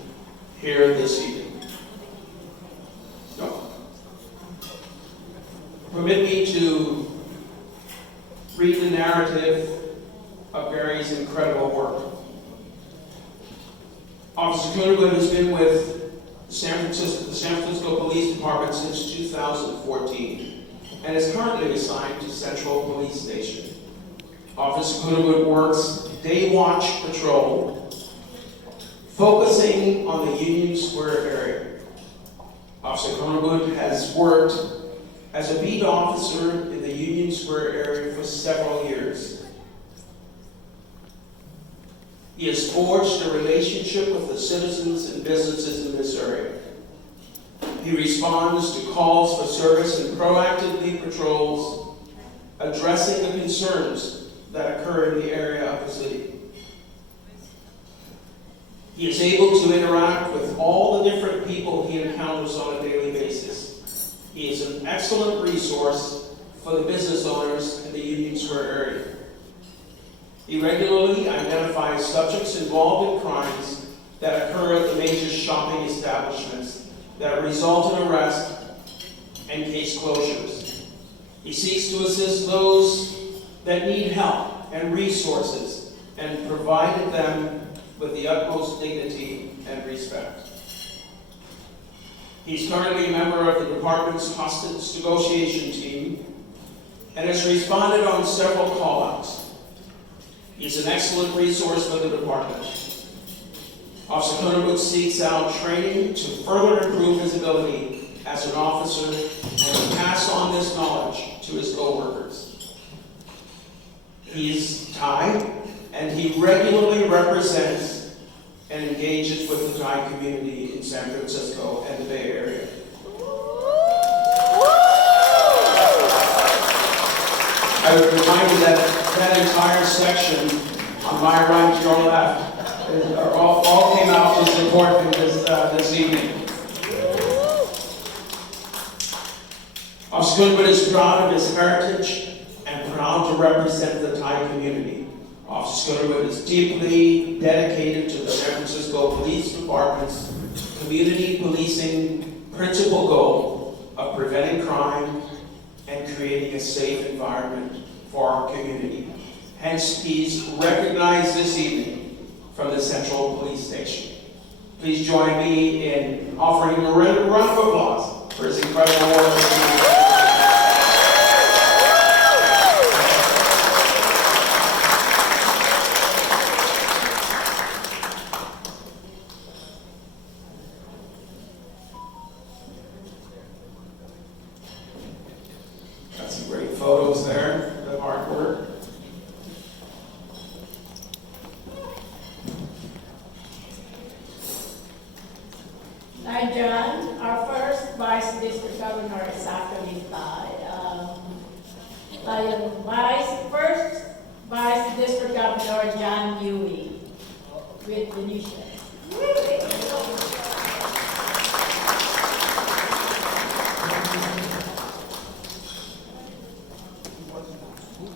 here this evening. No. Permit me to read the narrative of Gary's incredible work. Officer Kuderbrut has been with the San Francisco Police Department since 2014 and is currently assigned to Central Police Station. Officer Kuderbrut works day watch patrol, focusing on the Union Square area. Officer Kuderbrut has worked as a beat officer in the Union Square area for several years. He has forged a relationship with the citizens and businesses in this area. He responds to calls for service and proactively patrols, addressing the concerns that occur in the area of the city. He is able to interact with all the different people he encounters on a daily basis. He is an excellent resource for the business owners in the Union Square area. He regularly identifies subjects involved in crimes that occur at the major shopping establishments that result in arrest and case closures. He seeks to assist those that need help and resources and provided them with the utmost dignity and respect. He's currently a member of the department's hostage negotiation team and has responded on several call-outs. He's an excellent resource for the department. Officer Coonwood seeks out training to further improve his ability as an officer and to pass on this knowledge to his coworkers. He's Thai, and he regularly represents and engages with the Thai community in San Francisco and the Bay Area. I would remind you that that entire section on my right, your left, all came out to support him this evening. Officer Goodwood is proud of his heritage and proud to represent the Thai community. Officer Goodwood is deeply dedicated to the San Francisco Police Department's community policing principal goal of preventing crime and creating a safe environment for our community. Hence, he's recognized this evening from the Central Police Station. Please join me in offering him a round of applause for his incredible work. Got some great photos there, the hard work. John, our first Vice District Governor is actually Thai. First Vice District Governor John Dewey with Venetian.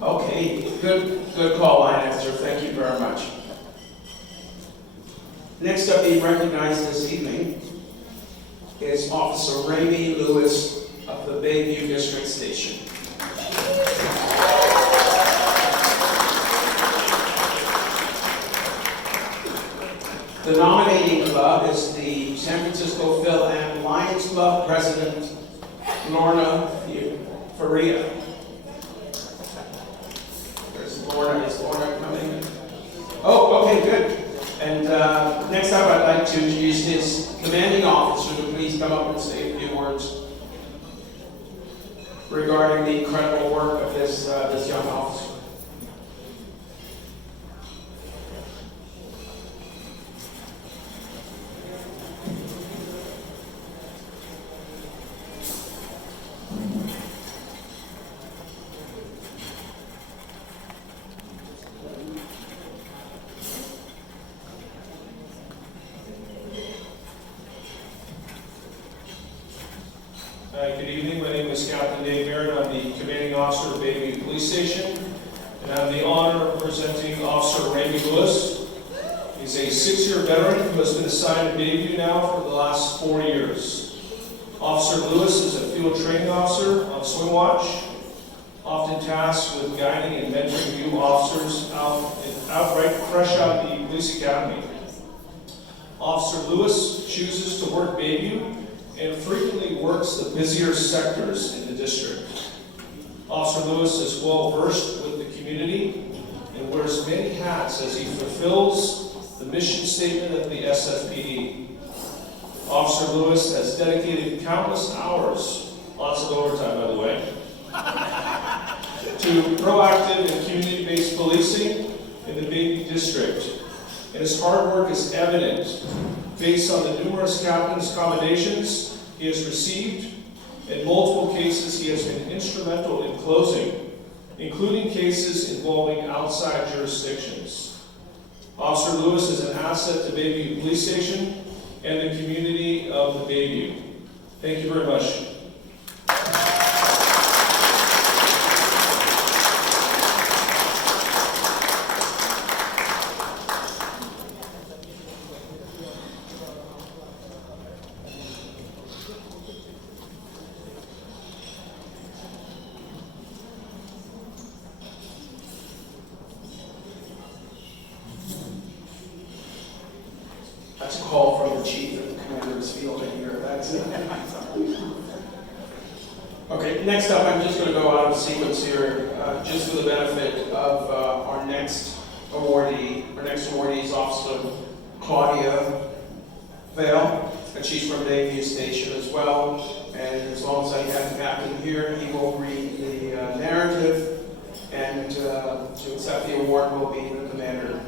Okay, good call, line answer. Thank you very much. Next up, being recognized this evening is Officer Raymie Lewis of the Bayview District Station. The nominating club is the San Francisco Phil Am Lions Club President Lorna Faria. There's Lorna. Is Lorna coming? Oh, okay, good. And next up, I'd like to introduce his commanding officer to please come up and say a few words regarding the incredible work of this young officer. Good evening. My name is Captain Dave Barrett. I'm the commanding officer of Bayview Police Station, and I have the honor of presenting Officer Raymie Lewis. He's a 6-year veteran who has been assigned to Bayview now for the last 4 years. Officer Lewis is a field training officer on swing watch, often tasked with guiding and mentoring new officers outright fresh out of the police academy. Officer Lewis chooses to work Bayview and frequently works the busier sectors in the district. Officer Lewis is well versed with the community and wears many hats as he fulfills the mission statement of the SFPD. Officer Lewis has dedicated countless hours, lots of overtime by the way, to proactive and community-based policing in the Bayview district. And his hard work is evident based on the numerous captain's commendations he has received. In multiple cases, he has been instrumental in closing, including cases involving outside jurisdictions. Officer Lewis is an asset to Bayview Police Station and the community of the Bayview. Thank you very much. That's a call from the chief of the commander's field in here. That's it. Okay, next up, I'm just going to go out of sequence here, just for the benefit of our next awardee. Our next awardee is Officer Claudia Vale, and she's from Bayview Station as well. And as long as I have the captain here, he will read the narrative, and to accept the award will be the commander,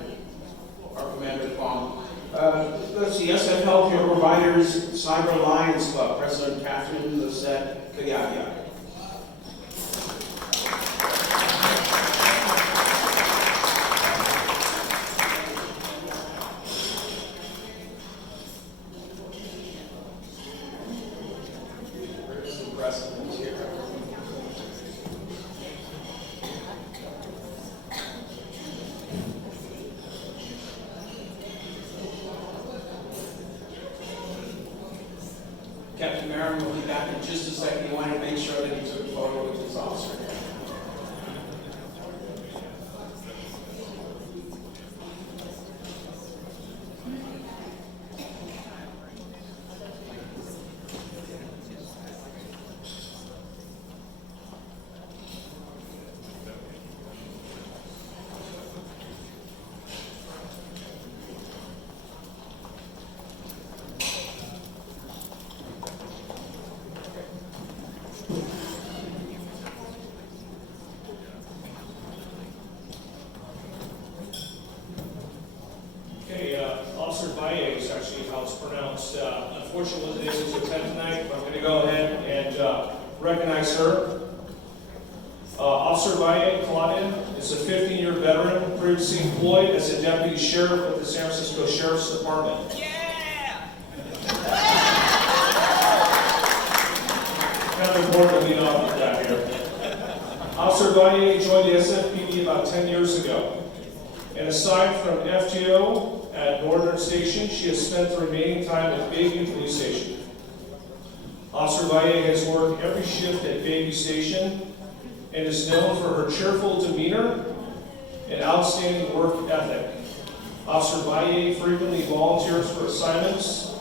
our commander Tom. Let's see, SF Healthcare Providers Cyber Alliance Club, President Catherine Lisette Kayaya. Captain Marin will be back in just a second. He wanted to make sure that he took a photo with his officer. Officer Valle is actually how it's pronounced. Unfortunately, wasn't able to attend tonight, but I'm going to go ahead and recognize her. Officer Valle Claudia is a 15-year veteran, previously employed as a deputy sheriff with the San Francisco Sheriff's Department. Yeah! Kind of important to lead off with that here. Officer Valle joined the SFPD about 10 years ago. And aside from FTO at Northern Station, she has spent the remaining time at Bayview Police Station. Officer Valle has worked every shift at Bayview Station and is known for her cheerful demeanor and outstanding work ethic. Officer Valle frequently volunteers for assignments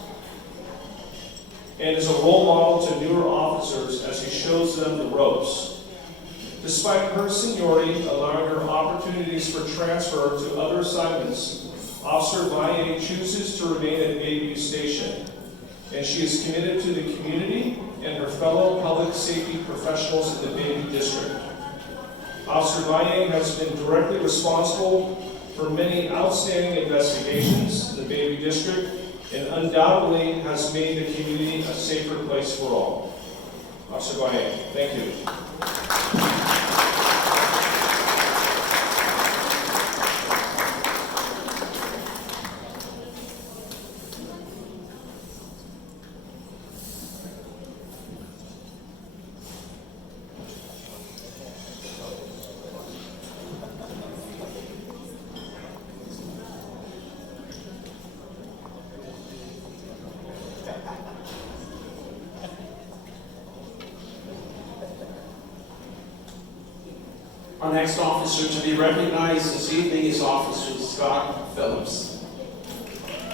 and is a role model to newer officers as she shows them the ropes. Despite her seniority allowing her opportunities for transfer to other assignments, Officer Valle chooses to remain at Bayview Station, and she is committed to the community and her fellow public safety professionals in the Bayview District. Officer Valle has been directly responsible for many outstanding investigations in the Bayview District and undoubtedly has made the community a safer place for all. Officer Valle, thank you. Our next officer to be recognized this evening is Officer Scott Phillips.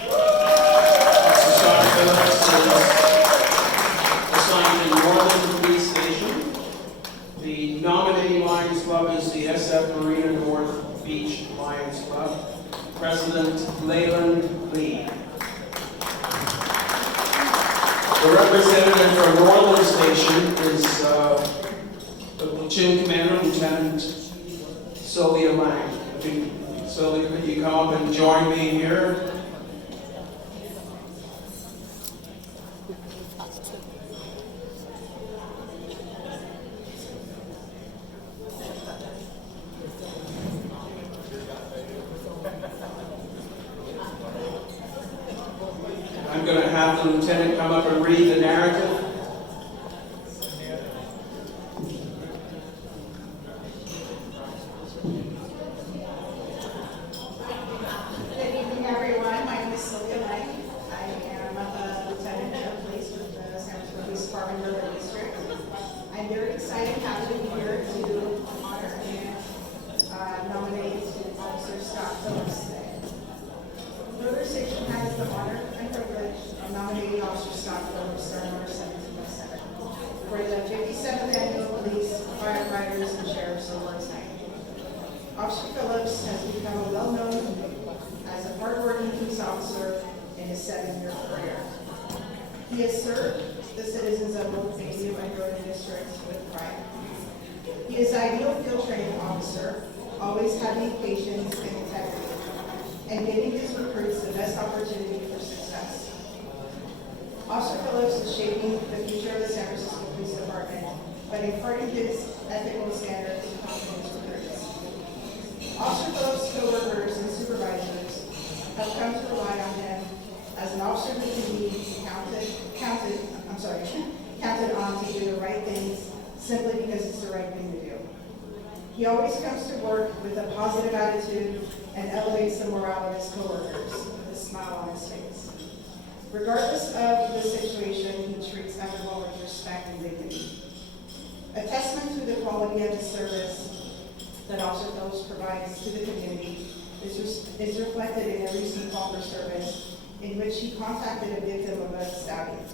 Officer Scott Phillips is assigned to Northern Police Station. The nominating Lions Club is the SF Marina North Beach Lions Club. President Leyland Lee. The representative for Northern Station is the Platoon Commander, Lieutenant Sylvia Lang. Sylvia, could you come up and join me here? I'm going to have the lieutenant come up and read the narrative. Good evening, everyone. My name is Sylvia Lang. I am a lieutenant of police with the San Francisco Police Department Northern District. I'm very excited and happy to be here to honor and nominate Officer Scott Phillips today. Northern Station has the honor and privilege of nominating Officer Scott Phillips, star number 1707, for the 57th Annual Police, Firefighters, and Sheriff's Awards Night. Officer Phillips has become a well-known as a hardworking police officer in his 7-year career. He has served the citizens of both Bayview and Northern districts with pride. He is an ideal field training officer, always having patience and integrity, and giving his recruits the best opportunity for success. Officer Phillips is shaping the future of the San Francisco Police Department by imparting his ethical standards to his recruits. Officer Phillips' co-workers and supervisors have come to rely on him as an officer who can be counted on to do the right things simply because it's the right thing to do. He always comes to work with a positive attitude and elevates the morale of his coworkers with a smile on his face. Regardless of the situation, he treats everyone with respect and dignity. A testament to the quality of the service that Officer Phillips provides to the community is reflected in a recent call for service in which he contacted a victim of a stabbing.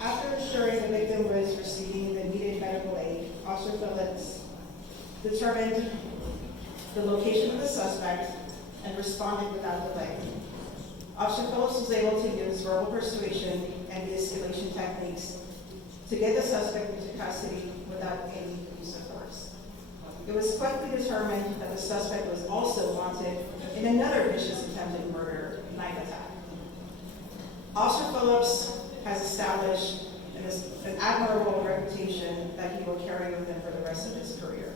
After ensuring the victim was receiving the needed medical aid, Officer Phillips determined the location of the suspect and responded without delay. Officer Phillips was able to use verbal persuasion and de-escalation techniques to get the suspect into custody without any use of force. It was quickly determined that the suspect was also wanted in another vicious attempted murder knife attack. Officer Phillips has established an admirable reputation that he will carry with him for the rest of his career.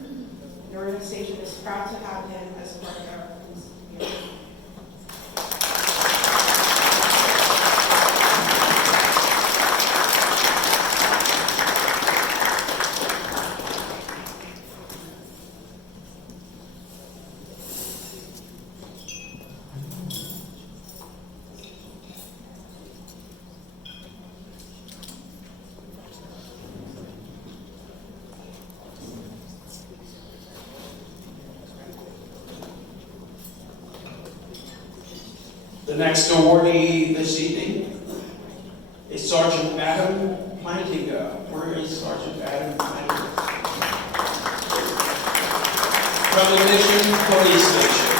The organization is proud to have him as part of our police community. The next awardee this evening is Sergeant Adam Plantinga. Where is Sergeant Adam Plantinga? From the Mission Police Station.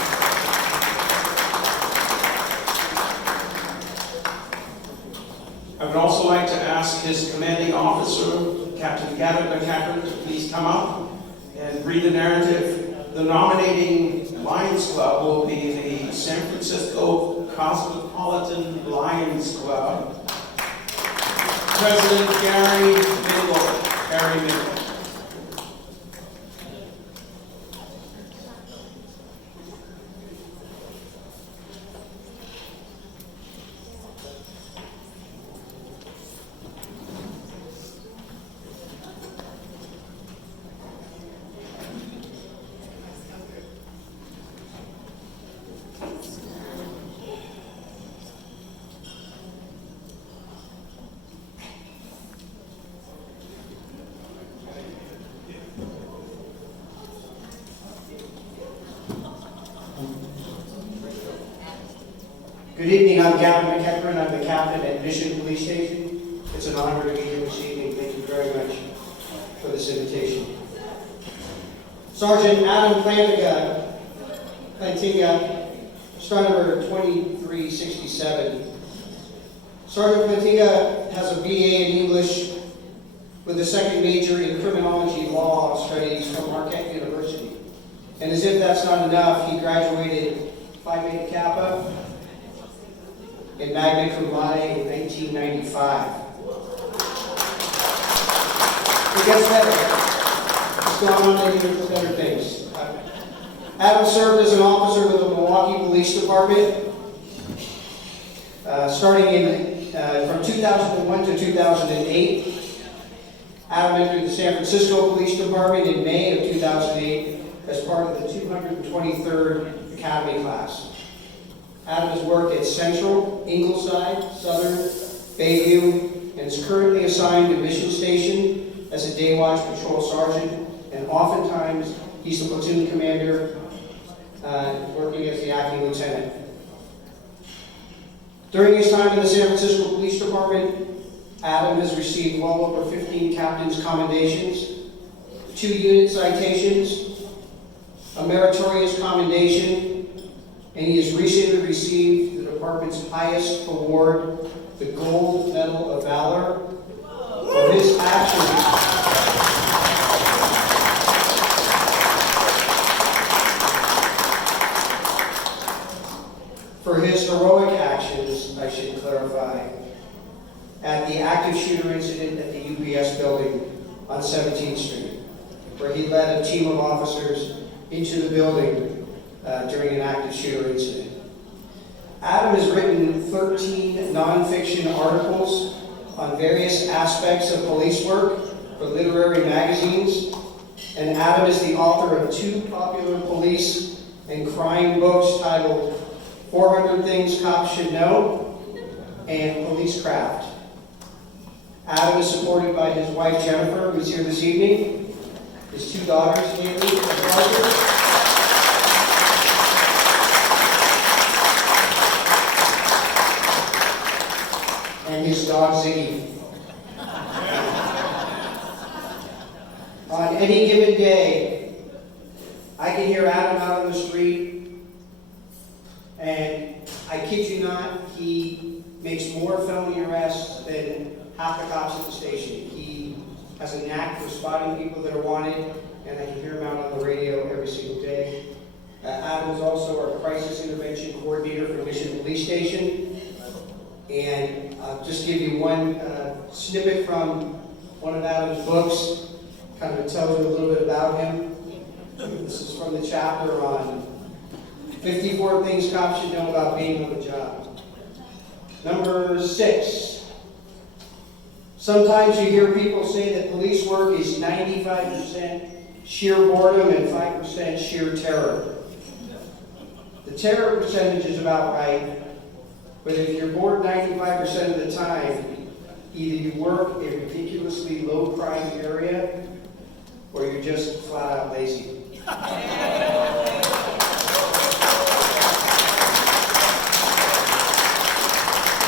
I would also like to ask his commanding officer, Captain Gavin McCaffrey, to please come up and read the narrative. The nominating Lions Club will be the San Francisco Cosmopolitan Lions Club. President Gary Mingle. Good evening, I'm Gavin McCaffrey, I'm the captain at Mission Police Station. It's an honor to be here this evening. Thank you very much for this invitation. Sergeant Adam Plantinga, star number 2367. Sergeant Plantinga has a BA in English with a second major in criminology law studies from Marquette University. And as if that's not enough, he graduated Phi Beta Kappa in magna cum laude in 1995. It gets better. It's gone on to even better things. Adam served as an officer with the Milwaukee Police Department, starting from 2001 to 2008. Adam entered the San Francisco Police Department in May of 2008 as part of the 223rd Academy class. Adam has worked at Central, Ingleside, Southern, Bayview, and is currently assigned to Mission Station as a day watch patrol sergeant, and oftentimes he's the platoon commander, working as the acting lieutenant. During his time in the San Francisco Police Department, Adam has received well over 15 captain's commendations, 2 unit citations, a meritorious commendation, and he has recently received the department's highest award, the Gold Medal of Valor, for his actions. For his heroic actions, I should clarify, at the active shooter incident at the UPS building on 17th Street, where he led a team of officers into the building during an active shooter incident. Adam has written 13 nonfiction articles on various aspects of police work for literary magazines, and Adam is the author of 2 popular police and crime books titled 400 Things Cops Should Know and Policecraft. Adam is supported by his wife Jennifer, who's here this evening, his 2 daughters, Haley and Parker, and his dog Ziggy. On any given day, I can hear Adam out on the street, and I kid you not, he makes more felony arrests than half the cops at the station. He has a knack for spotting people that are wanted, and I can hear him out on the radio every single day. Adam is also our crisis intervention coordinator for Mission Police Station. And I'll just give you one snippet from one of Adam's books, kind of tells you a little bit about him. This is from the chapter on 54 things cops should know about being on the job. Number 6. Sometimes you hear people say that police work is 95% sheer boredom and 5% sheer terror. The terror percentage is about right, but if you're bored 95% of the time, either you work in a ridiculously low crime area or you're just flat out lazy.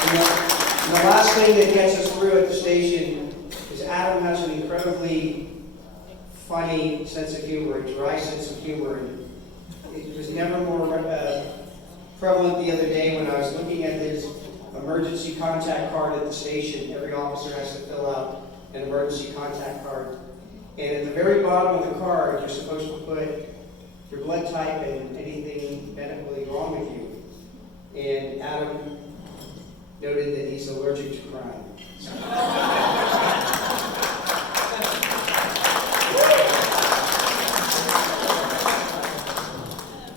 And the last thing that gets us through at the station is Adam has an incredibly funny sense of humor, a dry sense of humor. It was never more prevalent the other day when I was looking at his emergency contact card at the station. Every officer has to fill out an emergency contact card. And at the very bottom of the card, you're supposed to put your blood type and anything medically wrong with you. And Adam noted that he's allergic to crime.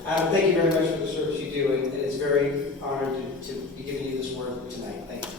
Adam, thank you very much for the service you do, and it's very honored to be giving you this award tonight. Thank you.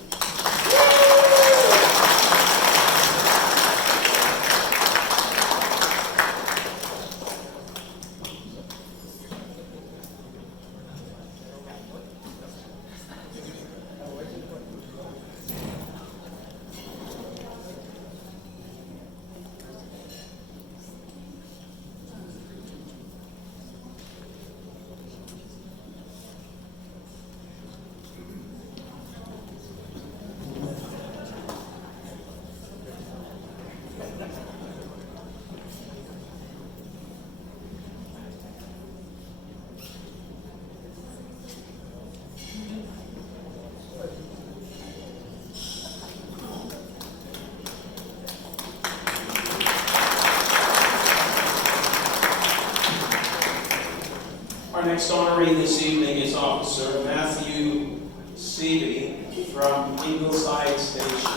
Our next honoree this evening is Officer Matthew Seavey from Ingleside Station.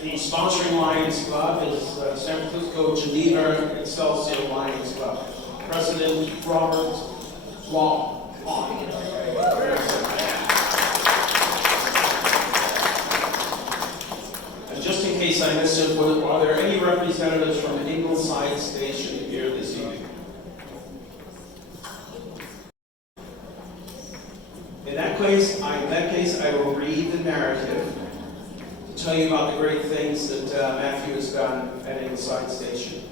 The sponsoring Lions Club is San Francisco Geneva Excelsior Lions Club. President Robert Long. Just in case I missed it, are there any representatives from Ingleside Station here this evening? In that case, I will read the narrative to tell you about the great things that Matthew has done at Ingleside Station.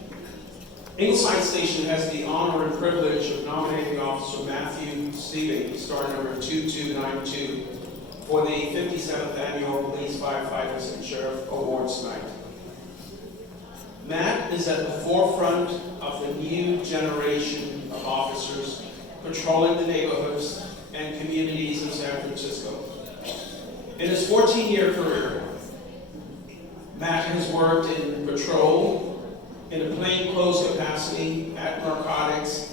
Ingleside Station has the honor and privilege of nominating Officer Matthew Seavey, star number 2292, for the 57th Annual Police, Firefighters, and Sheriff Awards Night. Matt is at the forefront of the new generation of officers patrolling the neighborhoods and communities of San Francisco. In his 14-year career, Matt has worked in patrol, in a plainclothes capacity at narcotics,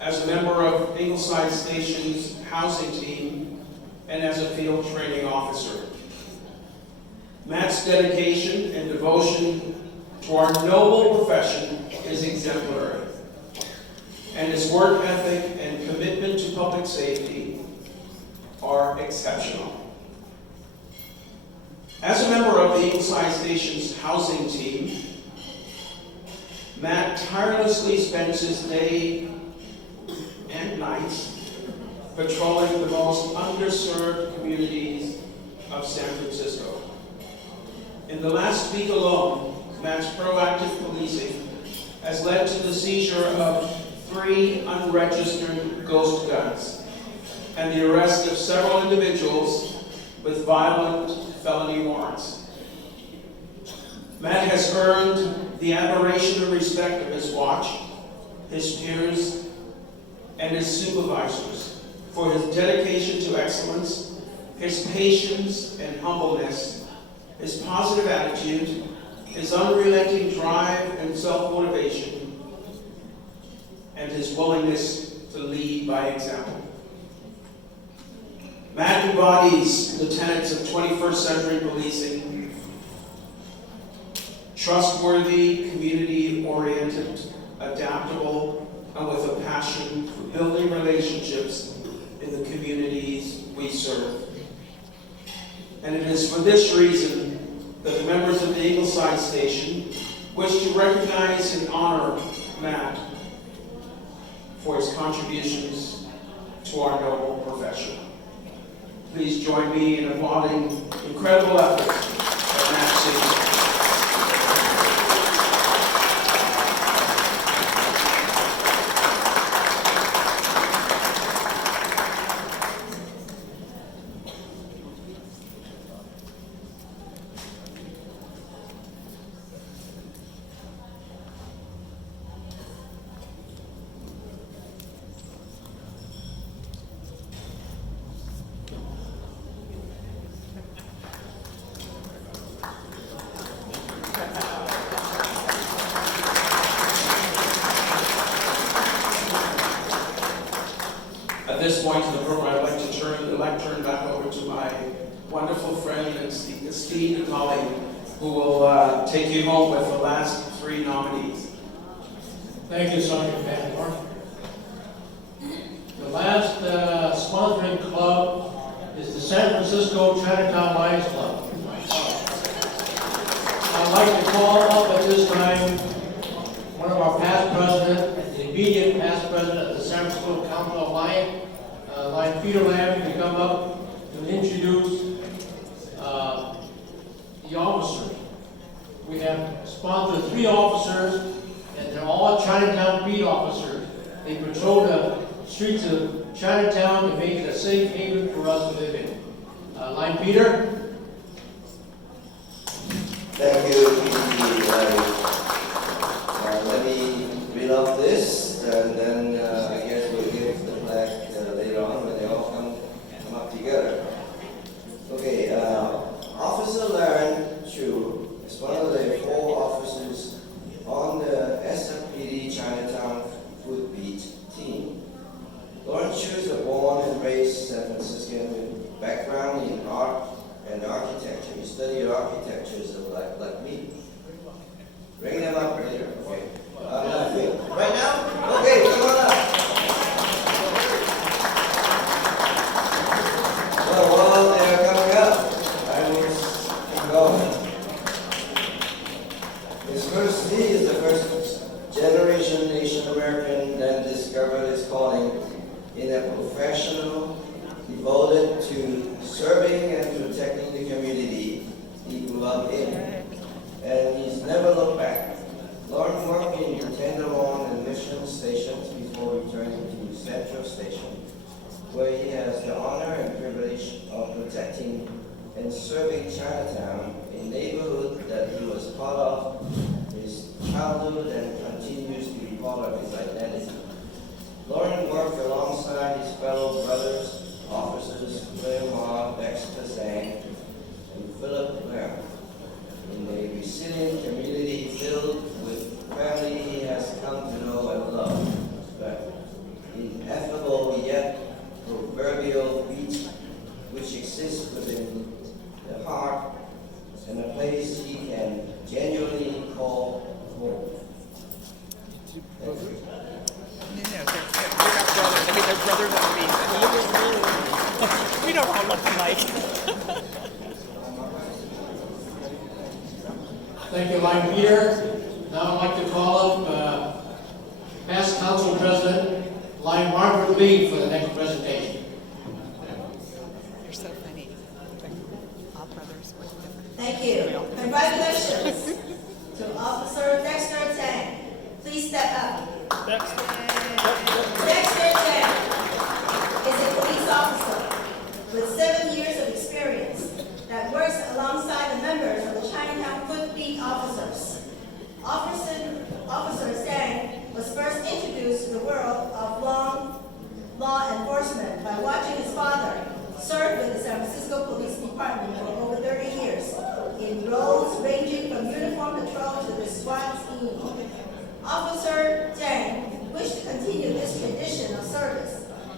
as a member of Ingleside Station's housing team, and as a field training officer. Matt's dedication and devotion to our noble profession is exemplary, and his work ethic and commitment to public safety are exceptional. As a member of the Ingleside Station's housing team, Matt tirelessly spends his day and nights patrolling the most underserved communities of San Francisco. In the last week alone, Matt's proactive policing has led to the seizure of 3 unregistered ghost guns and the arrest of several individuals with violent felony warrants. Matt has earned the admiration and respect of his watch, his peers, and his supervisors for his dedication to excellence, his patience and humbleness, his positive attitude, his unrelenting drive and self-motivation, and his willingness to lead by example. Matt embodies the tenets of 21st century policing: trustworthy, community-oriented, adaptable, and with a passion for building relationships in the communities we serve. And it is for this reason that the members of the Ingleside Station wish to recognize and honor Matt for his contributions to our noble profession. Please join me in applauding incredible efforts at Matt City. At this point in the program, I'd like to turn the lectern back over to my wonderful friend and esteemed colleague, who will take you home with the last 3 nominees. Thank you, Sergeant Van Horn. The last sponsoring club is the San Francisco Chinatown Lions Club. I'd like to call up at this time one of our past president, and the immediate past president of the San Francisco Council of Lion Peter Lamb, to come up to introduce the officers. We have sponsored 3 officers, and they're all Chinatown beat officers. They patrol the streets of Chinatown to make it a safe haven for us to live in. Line Peter. Thank you, let me read off this, and then I guess we'll give the plaque later on when they all come up together. Okay, Officer Larry Chu is one of the 4 officers on the SFPD Chinatown Food Beat team. Lawrence Chu is a born and raised San Franciscan with background in art and architecture. He studied architecture, so like me. Bring them up later, okay? Right now? Okay, come on up. Well, while they're coming up, I will keep going. He is the first generation Asian American that discovered his calling in a professional devoted to serving and protecting the community he grew up in. And he's never looked back. Lauren worked in Tenderloin and Mission stations before returning to Central Station, where he has the honor and privilege of protecting and serving Chinatown, a neighborhood that he was part of in his childhood and continues to be part of his identity. Lauren worked alongside his fellow brothers, officers Claire Ma, Dexter Zhang, and Philip Blair in a resilient community filled with family he has come to know and love. But ineffable yet proverbial beach which exists within the heart and a place he can genuinely call home. Thank you. They're brothers underneath. We don't all look alike. Thank you, Mike Peter. Now I'd like to call up past council president, Lion Margaret Lee, for the next presentation. You're so funny. All brothers with different. Thank you. Congratulations to Officer Dexter Tang. Please step up. Dexter Tang is a police officer with 7 years of experience that works alongside the members of the Chinatown Footbeat officers. Officer Tang was first introduced to the world of law enforcement by watching his father serve with the San Francisco Police Department for over 30 years in roles ranging from uniform patrol to the SWAT team. Officer Tang wished to continue this tradition of service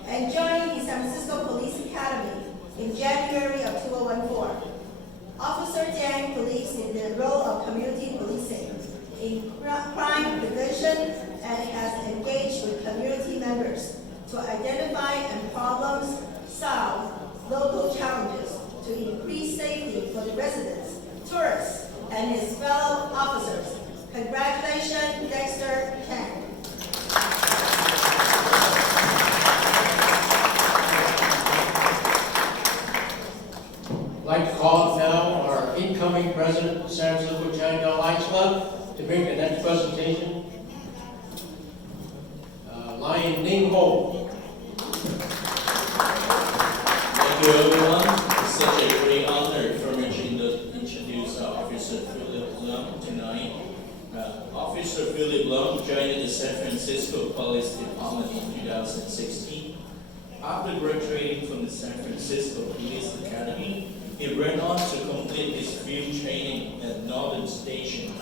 and joined the San Francisco Police Academy in January of 2014. Officer Tang believes in the role of community policing in crime prevention and has engaged with community members to identify and solve local challenges to increase safety for the residents, tourists, and his fellow officers. Congratulations, Dexter Tang. I'd like to call up now our incoming president of San Francisco Chinatown Lions Club to make the next presentation. Lion Ning Ho. Thank you, everyone. It's such a great honor for me to introduce Officer Philip Blum tonight. Officer Philip Blum joined the San Francisco Police Department in 2016. After graduating from the San Francisco Police Academy, he went on to complete his field training at Northern Station,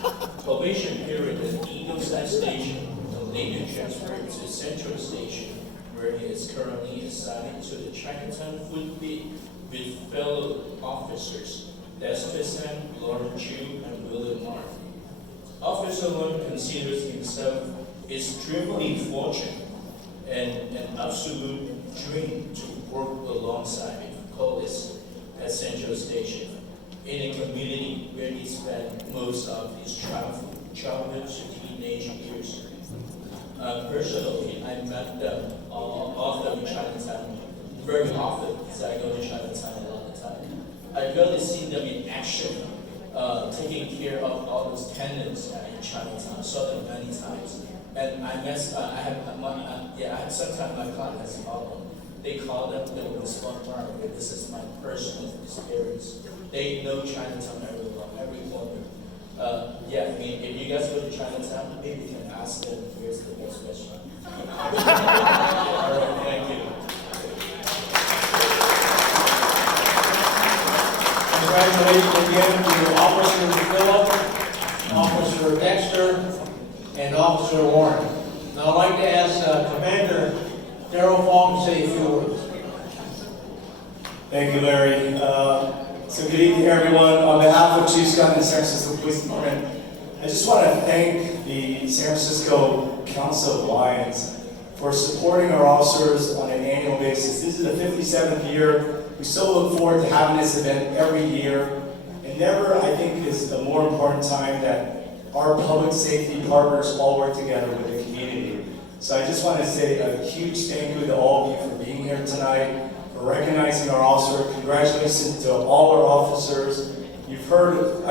probation period at Eagleside Station, and later transferred to Central Station, where he is currently assigned to the Chinatown Footbeat with fellow officers Dexter Zhang, Lauren Chu, and William Mark. Officer Lung considers himself extremely fortunate and an absolute dream to work alongside police at Central Station in a community where he spent most of his childhood to teenage years. Personally, I met them all of them in Chinatown very often because I go to Chinatown a lot of the time. I really see them in action, taking care of all those tenants in Chinatown. Saw them many times, and I had sometimes my client has a problem. They call them the response market. This is my personal experience. They know Chinatown every corner. I mean, if you guys go to Chinatown, maybe you can ask them where's the best restaurant. All right, thank you. Congratulations again to Officer Philip, Officer Dexter, and Officer Warren. Now I'd like to ask Commander Darrell Fong to say a few words. Thank you, Larry. So good evening, everyone. On behalf of Chief Scott and the San Francisco Police Department, I just want to thank the San Francisco Council of Lions for supporting our officers on an annual basis. This is the 57th year. We still look forward to having this event every year. And never, I think, is a more important time that our public safety partners all work together with the community. So I just want to say a huge thank you to all of you for being here tonight, for recognizing our officer. Congratulations to all our officers. You've heard,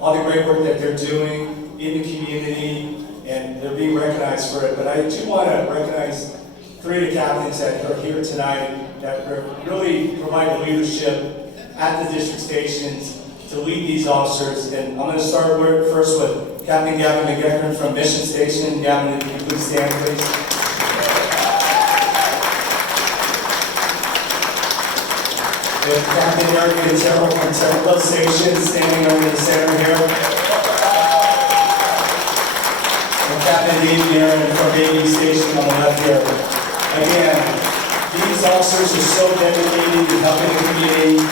all the great work that they're doing in the community, and they're being recognized for it. But I do want to recognize 3 of the captains that are here tonight that really provide the leadership at the district stations to lead these officers. And I'm going to start first with Captain Gavin McGeckern from Mission Station. Gavin, if you please stand, please. We have Captain Eric Gutierrez from Technical Station standing over the center here. And Captain Dave Aaron from Baby Station on the left here. Again, these officers are so dedicated to helping the community,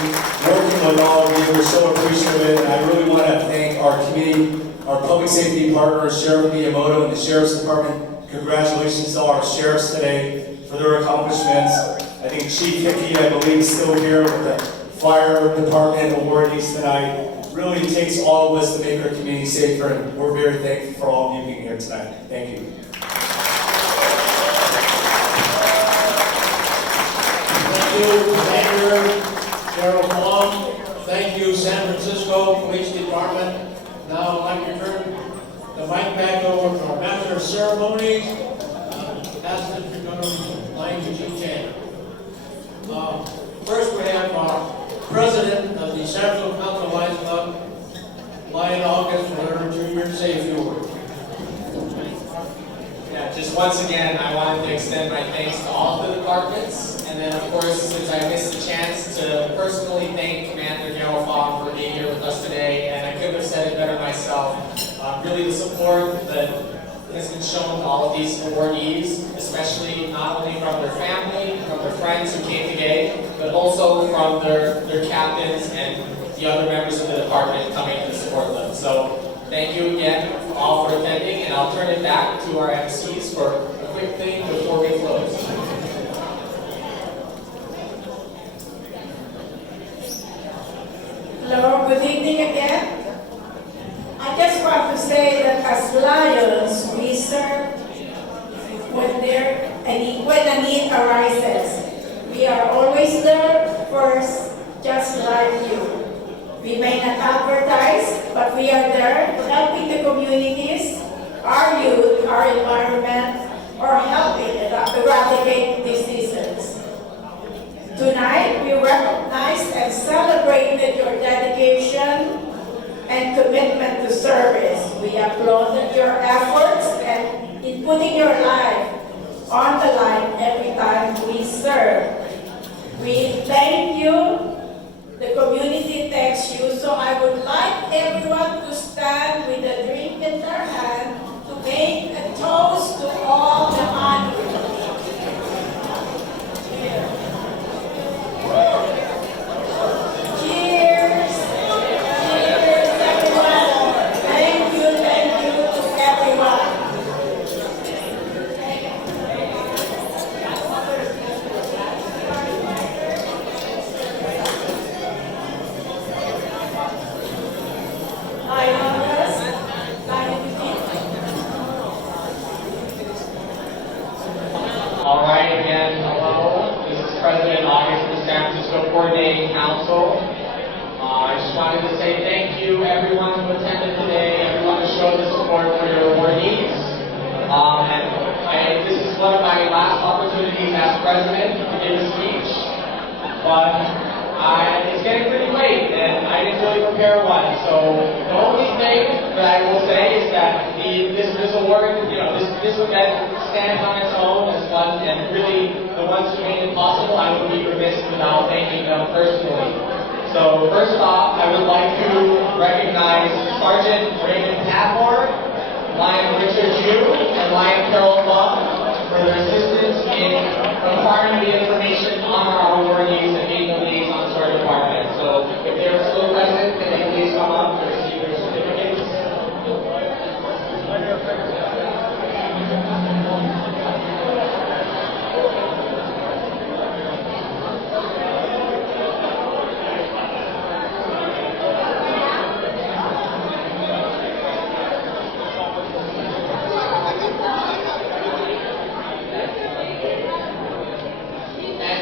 working with all of you. We're so appreciative, and I really want to thank our community, our public safety partner, Sheriff Miyamoto and the Sheriff's Department. Congratulations to all our sheriffs today for their accomplishments. I think Chief Hickey, I believe, is still here with the Fire Department awardees tonight. Really takes all of us to make our community safer, and we're very thankful for all of you being here tonight. Thank you. Thank you, Commander Gerald Long. Thank you, San Francisco Police Department. Now I'd like to turn the mic back over to our Master of Ceremonies, Pastor Lion Eugene Chan. First we have our President of the San Francisco Council Lions Club, Lion August Lerner Jr. Say a few words. Yeah, just once again, I wanted to extend my thanks to all of the departments. And then, of course, since I missed the chance to personally thank Commander General Fogg for being here with us today, and I couldn't have said it better myself, really the support that has been shown to all of these awardees, especially not only from their family, from their friends who came today, but also from their captains and the other members of the department coming to support them. So thank you again all for attending, and I'll turn it back to our MCs for a quick thing before we close. Hello, good evening again. I just want to say that as Lions, we serve when a need arises. We are always there first, just like you. We may not advertise, but we are there helping the communities, our youth, our environment, or helping eradicate diseases. Tonight, we recognized and celebrated your dedication and commitment to service. We applauded your efforts and in putting your life on the line every time we serve. We thank you. The community thanks you. So I would like everyone to stand with a drink in their hand to make a toast to all the honorees. Cheers! Cheers, everyone! Thank you to everyone. All right, again, hello. This is President August of the San Francisco Coordinating Council. I just wanted to say thank you, everyone who attended today, everyone who showed the support for your awardees. This is one of my last opportunities as president to give a speech, but it's getting pretty late, and I didn't really prepare one. So the only thing that I will say is that this award, this event stands on its own as one, and really the ones who made it possible, I would be remiss without thanking them personally. So first off, I would like to recognize Sergeant Raymond Padmore, Lion Richard Yu, and Lion Carol Love for their assistance in acquiring the information on our awardees and being the liaisons to our department. So if they're still present, can they please come up to receive their certificates?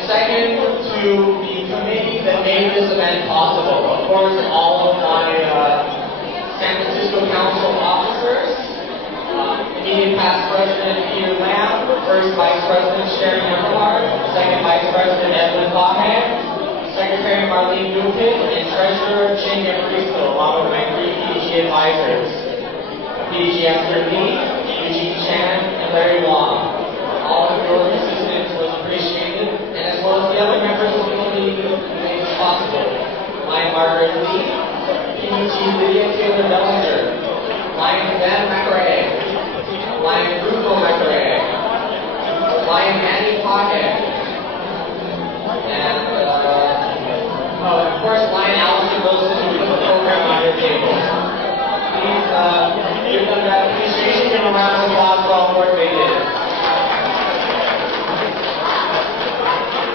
Second, to the committee that made this event possible. Of course, all of my San Francisco Council officers, immediate past President Peter Lamb, first Vice President Sharon Everhard, second Vice President Edwin Bahan, Secretary Marlene Dupin, and Treasurer Chin Cristo, along with my three PG advisors. PDG Officer Lee, Eugene Chan, and Larry Wong. All of your assistance was appreciated, and as well as the other members of the committee who made it possible. Lion Margaret Lee, PDG Lydia Taylor Bellinger, Lion Ben McRae, Lion Bruno McRae, Lion Manny Pocket, and of course Lion Allison Wilson, who put the program on your table. Please give them that appreciation and a round of applause for all the work they did.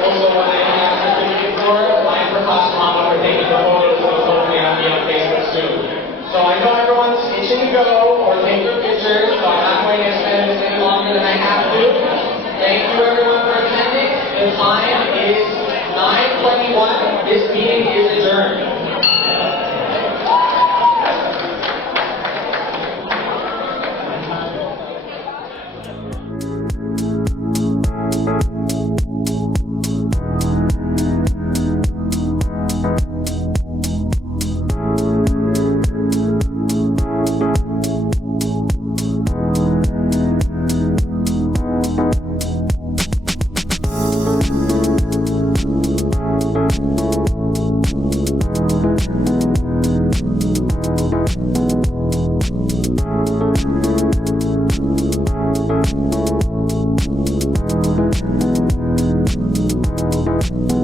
Also, what I have to thank you for, Lion Prakash Mama for taking the photos that will hopefully have me on Facebook soon. So I know everyone's itching to go or take their pictures, so I'm not going to spend this any longer than I have to. Thank you everyone for attending. The time is 9:21. This meeting is adjourned. Thank you.